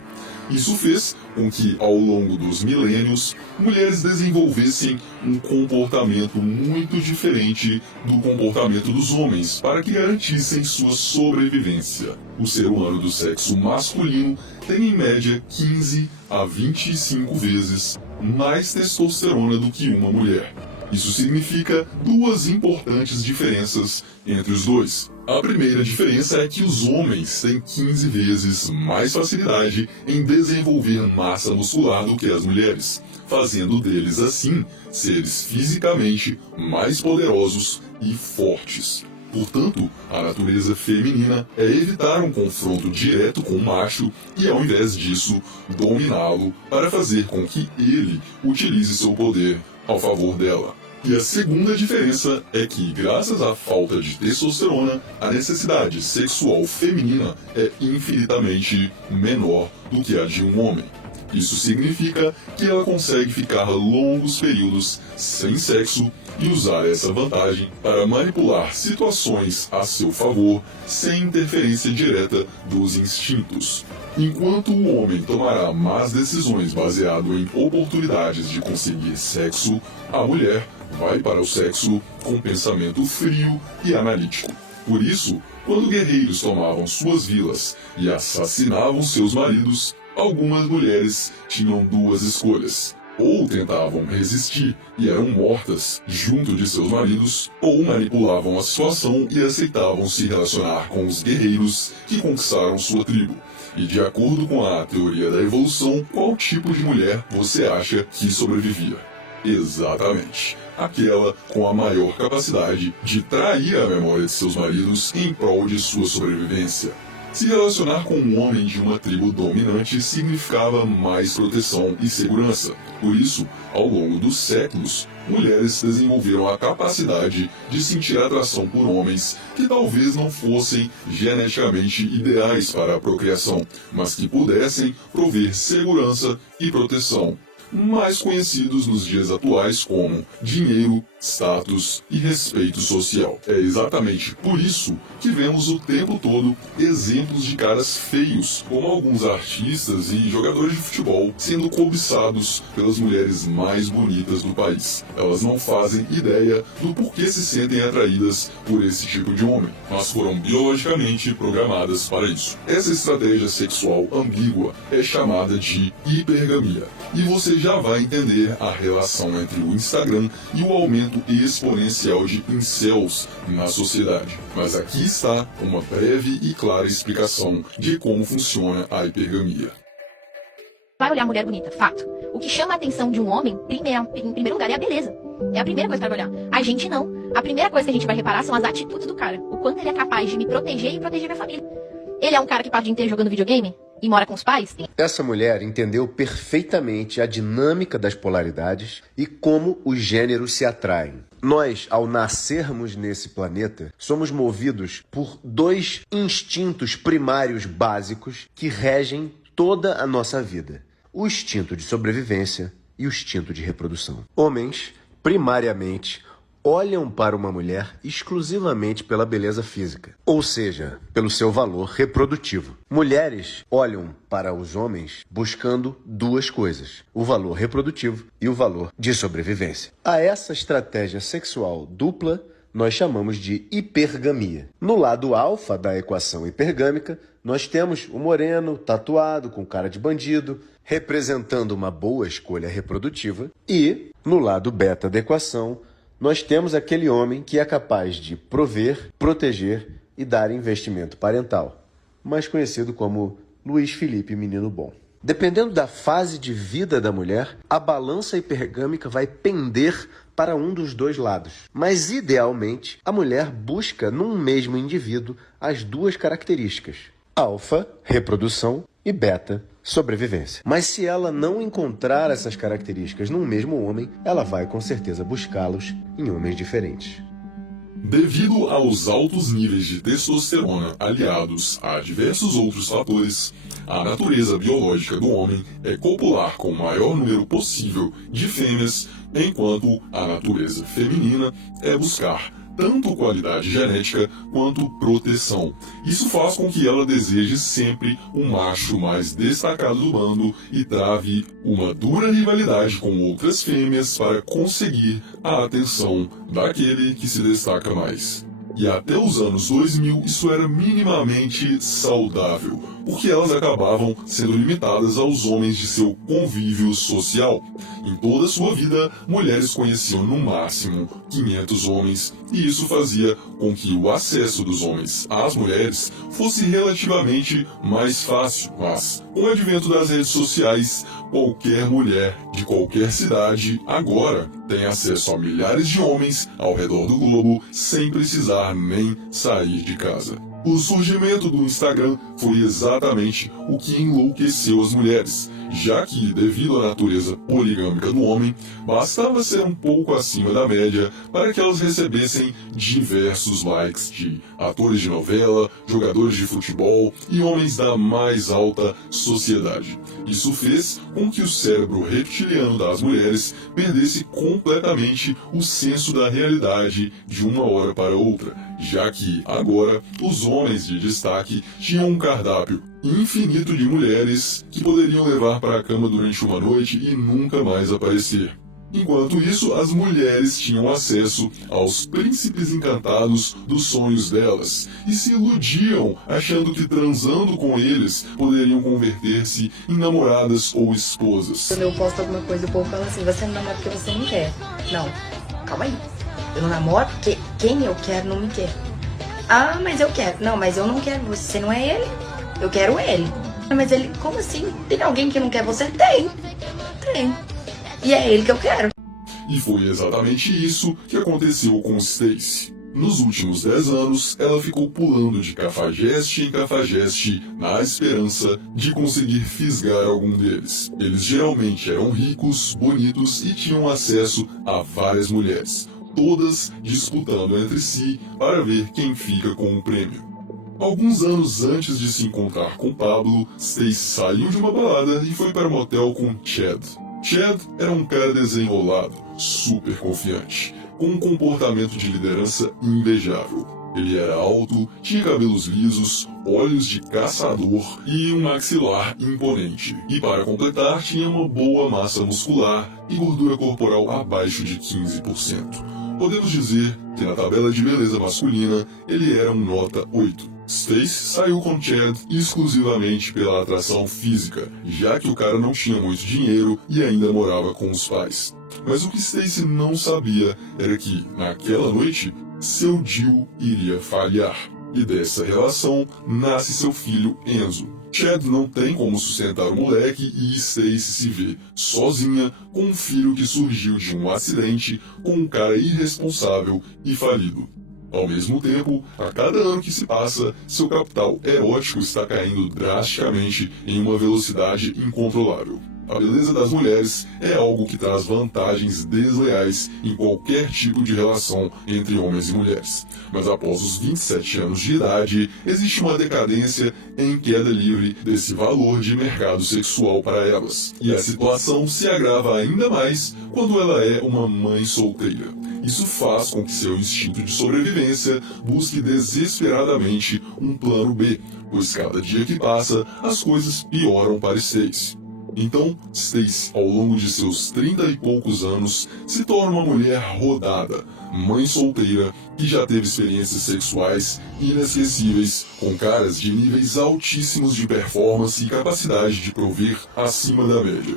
Isso fez com que, ao longo dos milênios, mulheres desenvolvessem um comportamento muito diferente do comportamento dos homens para que garantissem sua sobrevivência. O ser humano do sexo masculino tem em média 15 a 25 vezes mais testosterona do que uma mulher. Isso significa 2 importantes diferenças entre os dois. A primeira diferença é que os homens têm 15 vezes mais facilidade em desenvolver massa muscular do que as mulheres, fazendo deles, assim, seres fisicamente mais poderosos e fortes. Portanto, a natureza feminina é evitar um confronto direto com o macho e, ao invés disso, dominá-lo para fazer com que ele utilize seu poder ao favor dela. E a segunda diferença é que, graças à falta de testosterona, a necessidade sexual feminina é infinitamente menor do que a de um homem. Isso significa que ela consegue ficar longos períodos sem sexo e usar essa vantagem para manipular situações a seu favor sem interferência direta dos instintos. Enquanto o homem tomará más decisões baseado em oportunidades de conseguir sexo, a mulher vai para o sexo com pensamento frio e analítico. Por isso, quando guerreiros tomavam suas vilas e assassinavam seus maridos, algumas mulheres tinham 2 escolhas. Ou tentavam resistir e eram mortas junto de seus maridos, ou manipulavam a situação e aceitavam se relacionar com os guerreiros que conquistaram sua tribo. E de acordo com a teoria da evolução, qual tipo de mulher você acha que sobrevivia? Exatamente, aquela com a maior capacidade de trair a memória de seus maridos em prol de sua sobrevivência. Se relacionar com um homem de uma tribo dominante significava mais proteção e segurança. Por isso, ao longo dos séculos, mulheres desenvolveram a capacidade de sentir atração por homens que talvez não fossem geneticamente ideais para a procriação, mas que pudessem prover segurança e proteção, mais conhecidos nos dias atuais como dinheiro, status e respeito social. É exatamente por isso que vemos o tempo todo exemplos de caras feios, como alguns artistas e jogadores de futebol, sendo cobiçados pelas mulheres mais bonitas do país. Elas não fazem ideia do porquê se sentem atraídas por esse tipo de homem, mas foram biologicamente programadas para isso. Essa estratégia sexual ambígua é chamada de hipergamia, e você já vai entender a relação entre o Instagram e o aumento exponencial de incels na sociedade. Mas aqui está uma breve e clara explicação de como funciona a hipergamia. Vai olhar mulher bonita, fato. O que chama a atenção de um homem, em primeiro lugar, é a beleza. É a primeira coisa que vai olhar. A gente não. A primeira coisa que a gente vai reparar são as atitudes do cara. O quanto ele é capaz de me proteger e proteger minha família. Ele é um cara que passa o dia inteiro jogando videogame e mora com os pais? Essa mulher entendeu perfeitamente a dinâmica das polaridades e como os gêneros se atraem. Nós, ao nascermos nesse planeta, somos movidos por 2 instintos primários básicos que regem toda a nossa vida: o instinto de sobrevivência e o instinto de reprodução. Homens, primariamente, olham para uma mulher exclusivamente pela beleza física, ou seja, pelo seu valor reprodutivo. Mulheres olham para os homens buscando duas coisas: o valor reprodutivo e o valor de sobrevivência. A essa estratégia sexual dupla nós chamamos de hipergamia. No lado alfa da equação hipergâmica, nós temos o moreno tatuado com cara de bandido, representando uma boa escolha reprodutiva, e no lado beta da equação, nós temos aquele homem que é capaz de prover, proteger e dar investimento parental, mais conhecido como Luiz Felipe Menino Bom. Dependendo da fase de vida da mulher, a balança hipergâmica vai pender para um dos dois lados. Mas, idealmente, a mulher busca num mesmo indivíduo as duas características: alfa, reprodução, e beta, sobrevivência. Mas se ela não encontrar essas características num mesmo homem, ela vai com certeza buscá-los em homens diferentes. Devido aos altos níveis de testosterona aliados a diversos outros fatores, a natureza biológica do homem é copular com o maior número possível de fêmeas, enquanto a natureza feminina é buscar tanto qualidade genética quanto proteção. Isso faz com que ela deseje sempre um macho mais destacado do bando e trave uma dura rivalidade com outras fêmeas para conseguir a atenção daquele que se destaca mais. E até os anos 2000 isso era minimamente saudável, porque elas acabavam sendo limitadas aos homens de seu convívio social. Em toda a sua vida, mulheres conheciam no máximo 500 homens, e isso fazia com que o acesso dos homens às mulheres fosse relativamente mais fácil. Mas, com o advento das redes sociais, qualquer mulher de qualquer cidade agora tem acesso a milhares de homens ao redor do globo sem precisar nem sair de casa. O surgimento do Instagram foi exatamente o que enlouqueceu as mulheres, já que, devido à natureza poligâmica do homem, bastava ser um pouco acima da média para que elas recebessem diversos likes de atores de novela, jogadores de futebol e homens da mais alta sociedade. Isso fez com que o cérebro reptiliano das mulheres perdesse completamente o senso da realidade de uma hora para outra, já que, agora, os homens de destaque tinham um cardápio infinito de mulheres que poderiam levar para a cama durante uma noite e nunca mais aparecer. Enquanto isso, as mulheres tinham acesso aos príncipes encantados dos sonhos delas e se iludiam achando que transando com eles poderiam converter-se em namoradas ou esposas. Quando eu posto alguma coisa, o povo fala assim: você não namora porque você não quer. Não, calma aí. Eu não namoro porque quem eu quero não me quer. Ah, mas eu quero. Não, mas eu não quero você. Você não é ele. Eu quero ele. Mas ele, como assim? Tem alguém que não quer você? Tem. E é ele que eu quero. E foi exatamente isso que aconteceu com Stacy. Nos últimos 10 anos, ela ficou pulando de cafajeste em cafajeste na esperança de conseguir fisgar algum deles. Eles geralmente eram ricos, bonitos e tinham acesso a várias mulheres, todas disputando entre si para ver quem fica com o prêmio. Alguns anos antes de se encontrar com Pablo, Stacy saiu de uma balada e foi para um motel com Chad. Chad era um cara desenrolado, super confiante, com um comportamento de liderança invejável. Ele era alto, tinha cabelos lisos, olhos de caçador e um maxilar imponente. E para completar, tinha uma boa massa muscular e gordura corporal abaixo de 15%. Podemos dizer que na tabela de beleza masculina, ele era um nota 8. Stacy saiu com Chad exclusivamente pela atração física, já que o cara não tinha muito dinheiro e ainda morava com os pais. Mas o que Stacy não sabia era que, naquela noite, seu deal iria falhar. E dessa relação nasce seu filho Enzo. Chad não tem como sustentar o moleque e Stacy se vê sozinha com um filho que surgiu de um acidente com um cara irresponsável e falido. Ao mesmo tempo, a cada ano que se passa, seu capital erótico está caindo drasticamente em uma velocidade incontrolável. A beleza das mulheres é algo que traz vantagens desleais em qualquer tipo de relação entre homens e mulheres. Mas após os 27 anos de idade, existe uma decadência em queda livre desse valor de mercado sexual para elas. E a situação se agrava ainda mais quando ela é uma mãe solteira. Isso faz com que seu instinto de sobrevivência busque desesperadamente um plano B, pois cada dia que passa, as coisas pioram para Stacy. Então, Stacy, ao longo de seus 30 e poucos anos, se torna uma mulher rodada, mãe solteira, que já teve experiências sexuais inesquecíveis, com caras de níveis altíssimos de performance e capacidade de prover acima da média.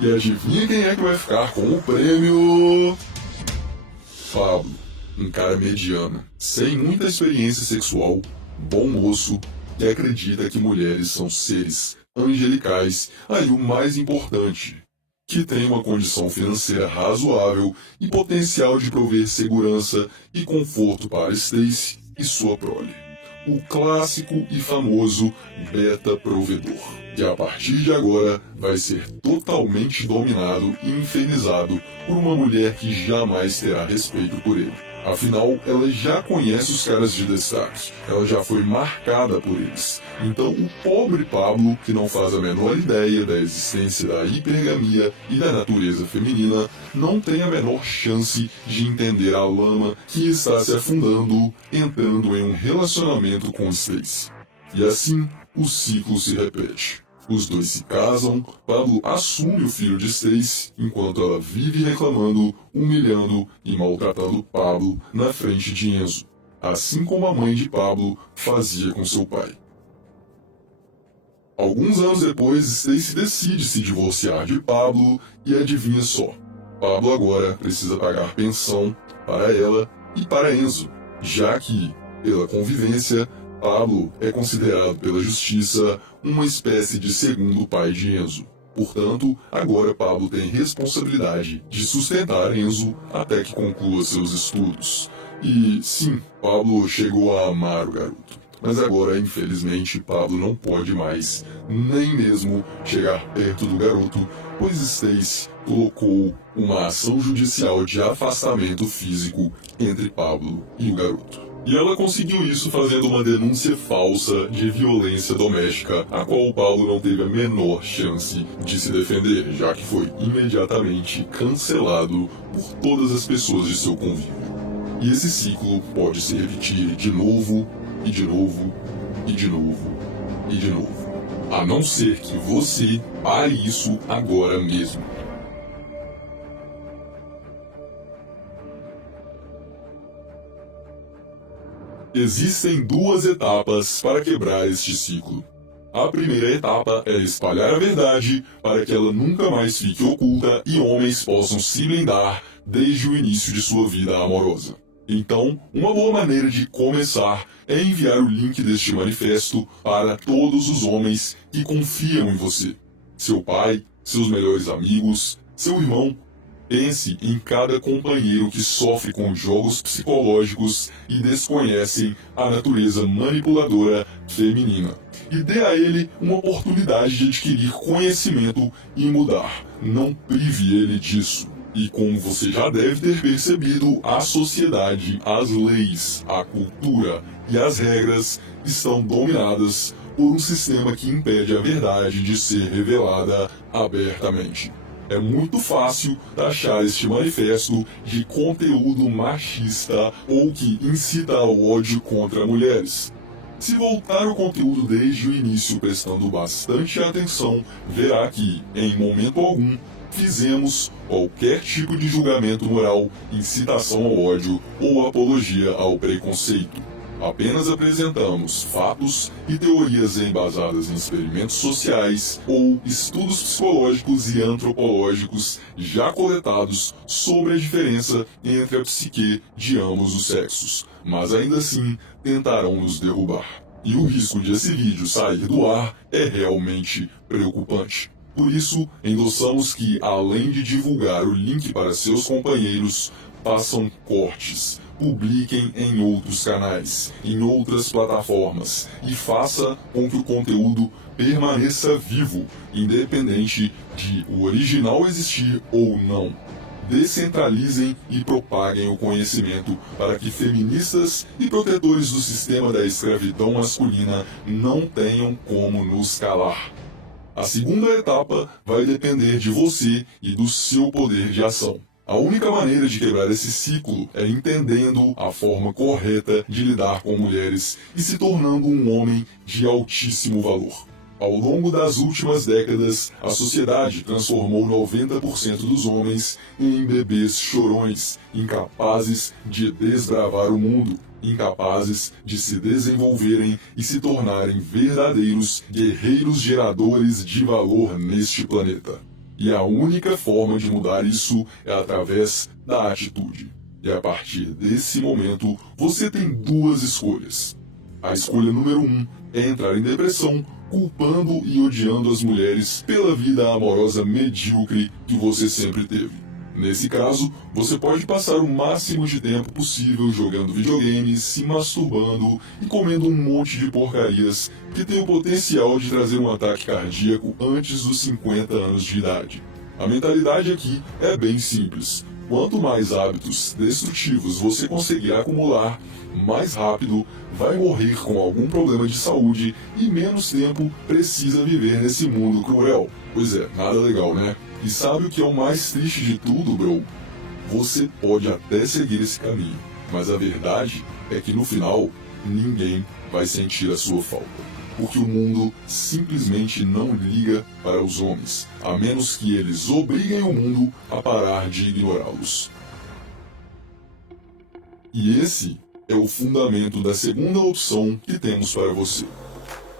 E adivinha quem é que vai ficar com o prêmio? Pablo, um cara mediano, sem muita experiência sexual, bom moço, que acredita que mulheres são seres angelicais, aí o mais importante, que tem uma condição financeira razoável e potencial de prover segurança e conforto para Stacy e sua prole. O clássico e famoso beta provedor, que a partir de agora vai ser totalmente dominado e infernizado por uma mulher que jamais terá respeito por ele. Afinal, ela já conhece os caras de destaque, ela já foi marcada por eles. Então, o pobre Pablo, que não faz a menor ideia da existência da hipergamia e da natureza feminina, não tem a menor chance de entender a lama que está se afundando, entrando em um relacionamento com Stacy. E assim, o ciclo se repete. Os dois se casam, Pablo assume o filho de Stacy, enquanto ela vive reclamando, humilhando e maltratando Pablo na frente de Enzo, assim como a mãe de Pablo fazia com seu pai. Alguns anos depois, Stacy decide se divorciar de Pablo e adivinha só, Pablo agora precisa pagar pensão para ela e para Enzo, já que, pela convivência, Pablo é considerado pela justiça uma espécie de segundo pai de Enzo. Portanto, agora Pablo tem responsabilidade de sustentar Enzo até que conclua seus estudos. E sim, Pablo chegou a amar o garoto. Mas agora, infelizmente, Pablo não pode mais nem mesmo chegar perto do garoto, pois Stacy colocou uma ação judicial de afastamento físico entre Pablo e o garoto. E ela conseguiu isso fazendo uma denúncia falsa de violência doméstica, a qual o Pablo não teve a menor chance de se defender, já que foi imediatamente cancelado por todas as pessoas de seu convívio. E esse ciclo pode se repetir de novo, e de novo, e de novo, e de novo. A não ser que você pare isso agora mesmo. Existem duas etapas para quebrar este ciclo. A primeira etapa é espalhar a verdade para que ela nunca mais fique oculta e homens possam se blindar desde o início de sua vida amorosa. Então, uma boa maneira de começar é enviar o link deste manifesto para todos os homens que confiam em você. Seu pai, seus melhores amigos, seu irmão. Pense em cada companheiro que sofre com jogos psicológicos e desconhecem a natureza manipuladora feminina. E dê a ele uma oportunidade de adquirir conhecimento e mudar. Não prive ele disso. E como você já deve ter percebido, a sociedade, as leis, a cultura e as regras estão dominadas por um sistema que impede a verdade de ser revelada abertamente. É muito fácil taxar este manifesto de conteúdo machista ou que incita ao ódio contra mulheres. Se voltar o conteúdo desde o início prestando bastante atenção, verá que, em momento algum, fizemos qualquer tipo de julgamento moral, incitação ao ódio ou apologia ao preconceito. Apenas apresentamos fatos e teorias embasadas em experimentos sociais ou estudos psicológicos e antropológicos já coletados sobre a diferença entre a psique de ambos os sexos, mas ainda assim tentarão nos derrubar. E o risco de esse vídeo sair do ar é realmente preocupante. Por isso, endossamos que, além de divulgar o link para seus companheiros, façam cortes, publiquem em outros canais, em outras plataformas e faça com que o conteúdo permaneça vivo, independente de o original existir ou não. Descentralizem e propaguem o conhecimento para que feministas e protetores do sistema da escravidão masculina não tenham como nos calar. A segunda etapa vai depender de você e do seu poder de ação. A única maneira de quebrar esse ciclo é entendendo a forma correta de lidar com mulheres e se tornando um homem de altíssimo valor. Ao longo das últimas décadas, a sociedade transformou 90% dos homens em bebês chorões, incapazes de desbravar o mundo, incapazes de se desenvolverem e se tornarem verdadeiros guerreiros geradores de valor neste planeta. E a única forma de mudar isso é através da atitude. E a partir desse momento, você tem duas escolhas. A escolha número 1 é entrar em depressão, culpando e odiando as mulheres pela vida amorosa medíocre que você sempre teve. Nesse caso, você pode passar o máximo de tempo possível jogando videogames, se masturbando e comendo um monte de porcarias que tem o potencial de trazer um ataque cardíaco antes dos 50 anos de idade. A mentalidade aqui é bem simples. Quanto mais hábitos destrutivos você conseguir acumular, mais rápido vai morrer com algum problema de saúde e menos tempo precisa viver nesse mundo cruel. Pois é, nada legal, né? E sabe o que é o mais triste de tudo, bro? Você pode até seguir esse caminho, mas a verdade é que no final, ninguém vai sentir a sua falta. Porque o mundo simplesmente não liga para os homens, a menos que eles obriguem o mundo a parar de ignorá-los. E esse é o fundamento da segunda opção que temos para você.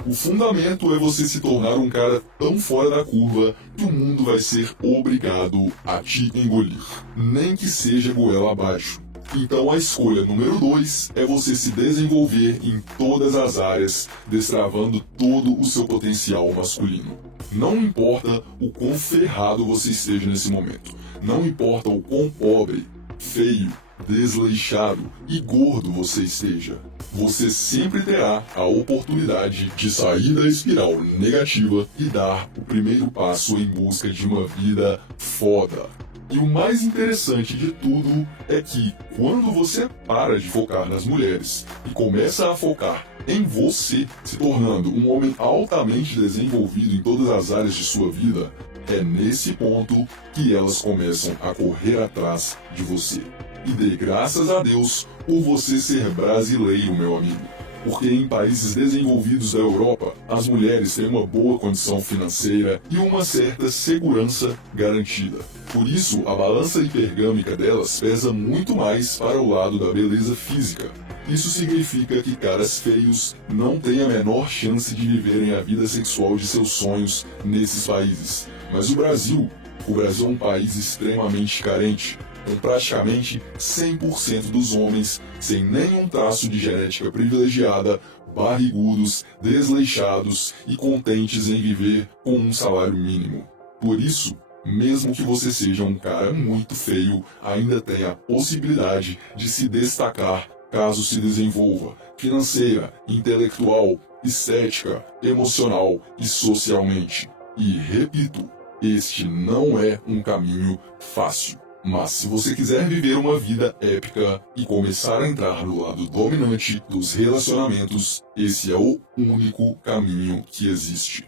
O fundamento é você se tornar um cara tão fora da curva que o mundo vai ser obrigado a te engolir, nem que seja goela abaixo. Então a escolha número 2 é você se desenvolver em todas as áreas, destravando todo o seu potencial masculino. Não importa o quão ferrado você esteja nesse momento, não importa o quão pobre, feio, desleixado e gordo você esteja, você sempre terá a oportunidade de sair da espiral negativa e dar o primeiro passo em busca de uma vida foda. E o mais interessante de tudo é que, quando você para de focar nas mulheres e começa a focar em você, se tornando um homem altamente desenvolvido em todas as áreas de sua vida, é nesse ponto que elas começam a correr atrás de você. E dê graças a Deus por você ser brasileiro, meu amigo. Porque em países desenvolvidos da Europa, as mulheres têm uma boa condição financeira e uma certa segurança garantida. Por isso, a balança hipergâmica delas pesa muito mais para o lado da beleza física. Isso significa que caras feios não têm a menor chance de viverem a vida sexual de seus sonhos nesses países. Mas o Brasil é um país extremamente carente, com praticamente 100% dos homens sem nenhum traço de genética privilegiada, barrigudos, desleixados e contentes em viver com um salário mínimo. Por isso, mesmo que você seja um cara muito feio, ainda tem a possibilidade de se destacar caso se desenvolva financeira, intelectual, estética, emocional e socialmente. E repito, este não é um caminho fácil. Mas se você quiser viver uma vida épica e começar a entrar no lado dominante dos relacionamentos, esse é o único caminho que existe.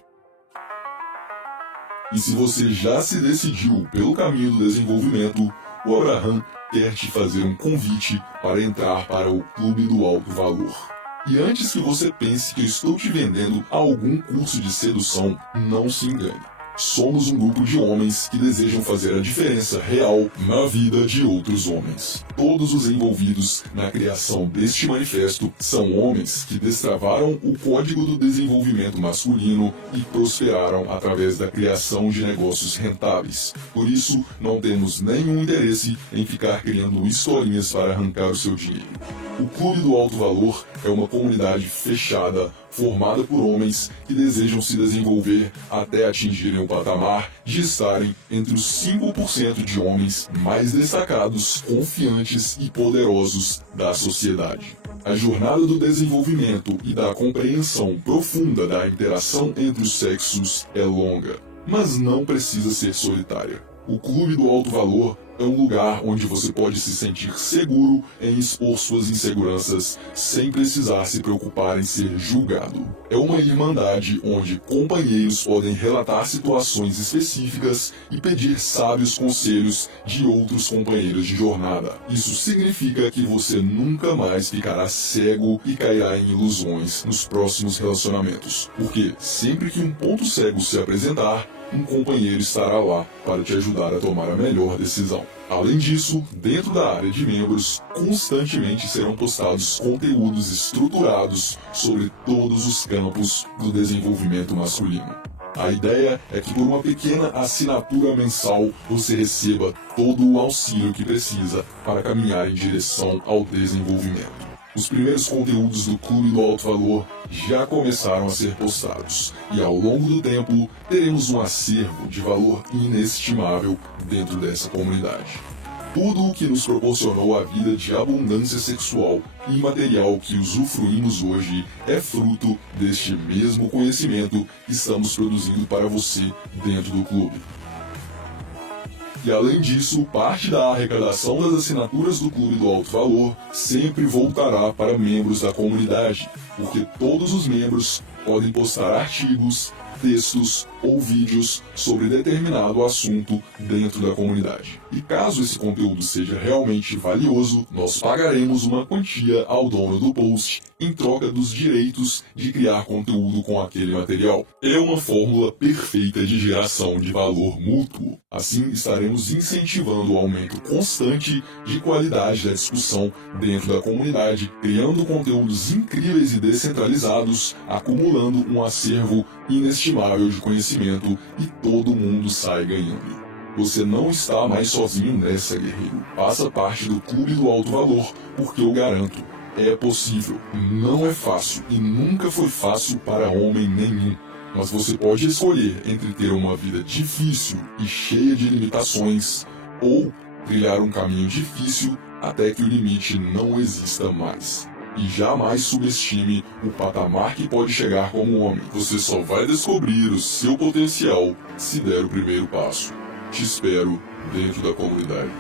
E se você já se decidiu pelo caminho do desenvolvimento, o Abraham quer te fazer um convite para entrar para o Clube do Alto Valor. E antes que você pense que eu estou te vendendo algum curso de sedução, não se engane. Somos um grupo de homens que desejam fazer a diferença real na vida de outros homens. Todos os envolvidos na criação deste manifesto são homens que destravaram o código do desenvolvimento masculino e prosperaram através da criação de negócios rentáveis. Por isso, não temos nenhum interesse em ficar criando historinhas para arrancar o seu dinheiro. O Clube do Alto Valor é uma comunidade fechada, formada por homens que desejam se desenvolver até atingirem o patamar de estarem entre os 5% de homens mais destacados, confiantes e poderosos da sociedade. A jornada do desenvolvimento e da compreensão profunda da interação entre os sexos é longa, mas não precisa ser solitária. O Clube do Alto Valor é um lugar onde você pode se sentir seguro em expor suas inseguranças sem precisar se preocupar em ser julgado. É uma irmandade onde companheiros podem relatar situações específicas e pedir sábios conselhos de outros companheiros de jornada. Isso significa que você nunca mais ficará cego e cairá em ilusões nos próximos relacionamentos, porque sempre que um ponto cego se apresentar, um companheiro estará lá para te ajudar a tomar a melhor decisão. Além disso, dentro da área de membros, constantemente serão postados conteúdos estruturados sobre todos os campos do desenvolvimento masculino. A ideia é que por uma pequena assinatura mensal você receba todo o auxílio que precisa para caminhar em direção ao desenvolvimento. Os primeiros conteúdos do Clube do Alto Valor já começaram a ser postados, e ao longo do tempo teremos um acervo de valor inestimável dentro dessa comunidade. Tudo o que nos proporcionou a vida de abundância sexual e material que usufruímos hoje é fruto deste mesmo conhecimento que estamos produzindo para você dentro do clube. E além disso, parte da arrecadação das assinaturas do Clube do Alto Valor sempre voltará para membros da comunidade, porque todos os membros podem postar artigos, textos ou vídeos sobre determinado assunto dentro da comunidade. E caso esse conteúdo seja realmente valioso, nós pagaremos uma quantia ao dono do post em troca dos direitos de criar conteúdo com aquele material. É uma fórmula perfeita de geração de valor mútuo. Assim, estaremos incentivando o aumento constante de qualidade da discussão dentro da comunidade, criando conteúdos incríveis e descentralizados, acumulando um acervo inestimável de conhecimento e todo mundo sai ganhando. Você não está mais sozinho nessa, guerreiro. Faça parte do Clube do Alto Valor, porque eu garanto, é possível. Não é fácil e nunca foi fácil para homem nenhum. Mas você pode escolher entre ter uma vida difícil e cheia de limitações ou trilhar um caminho difícil até que o limite não exista mais. E jamais subestime o patamar que pode chegar como homem. Você só vai descobrir o seu potencial se der o primeiro passo. Te espero dentro da comunidade.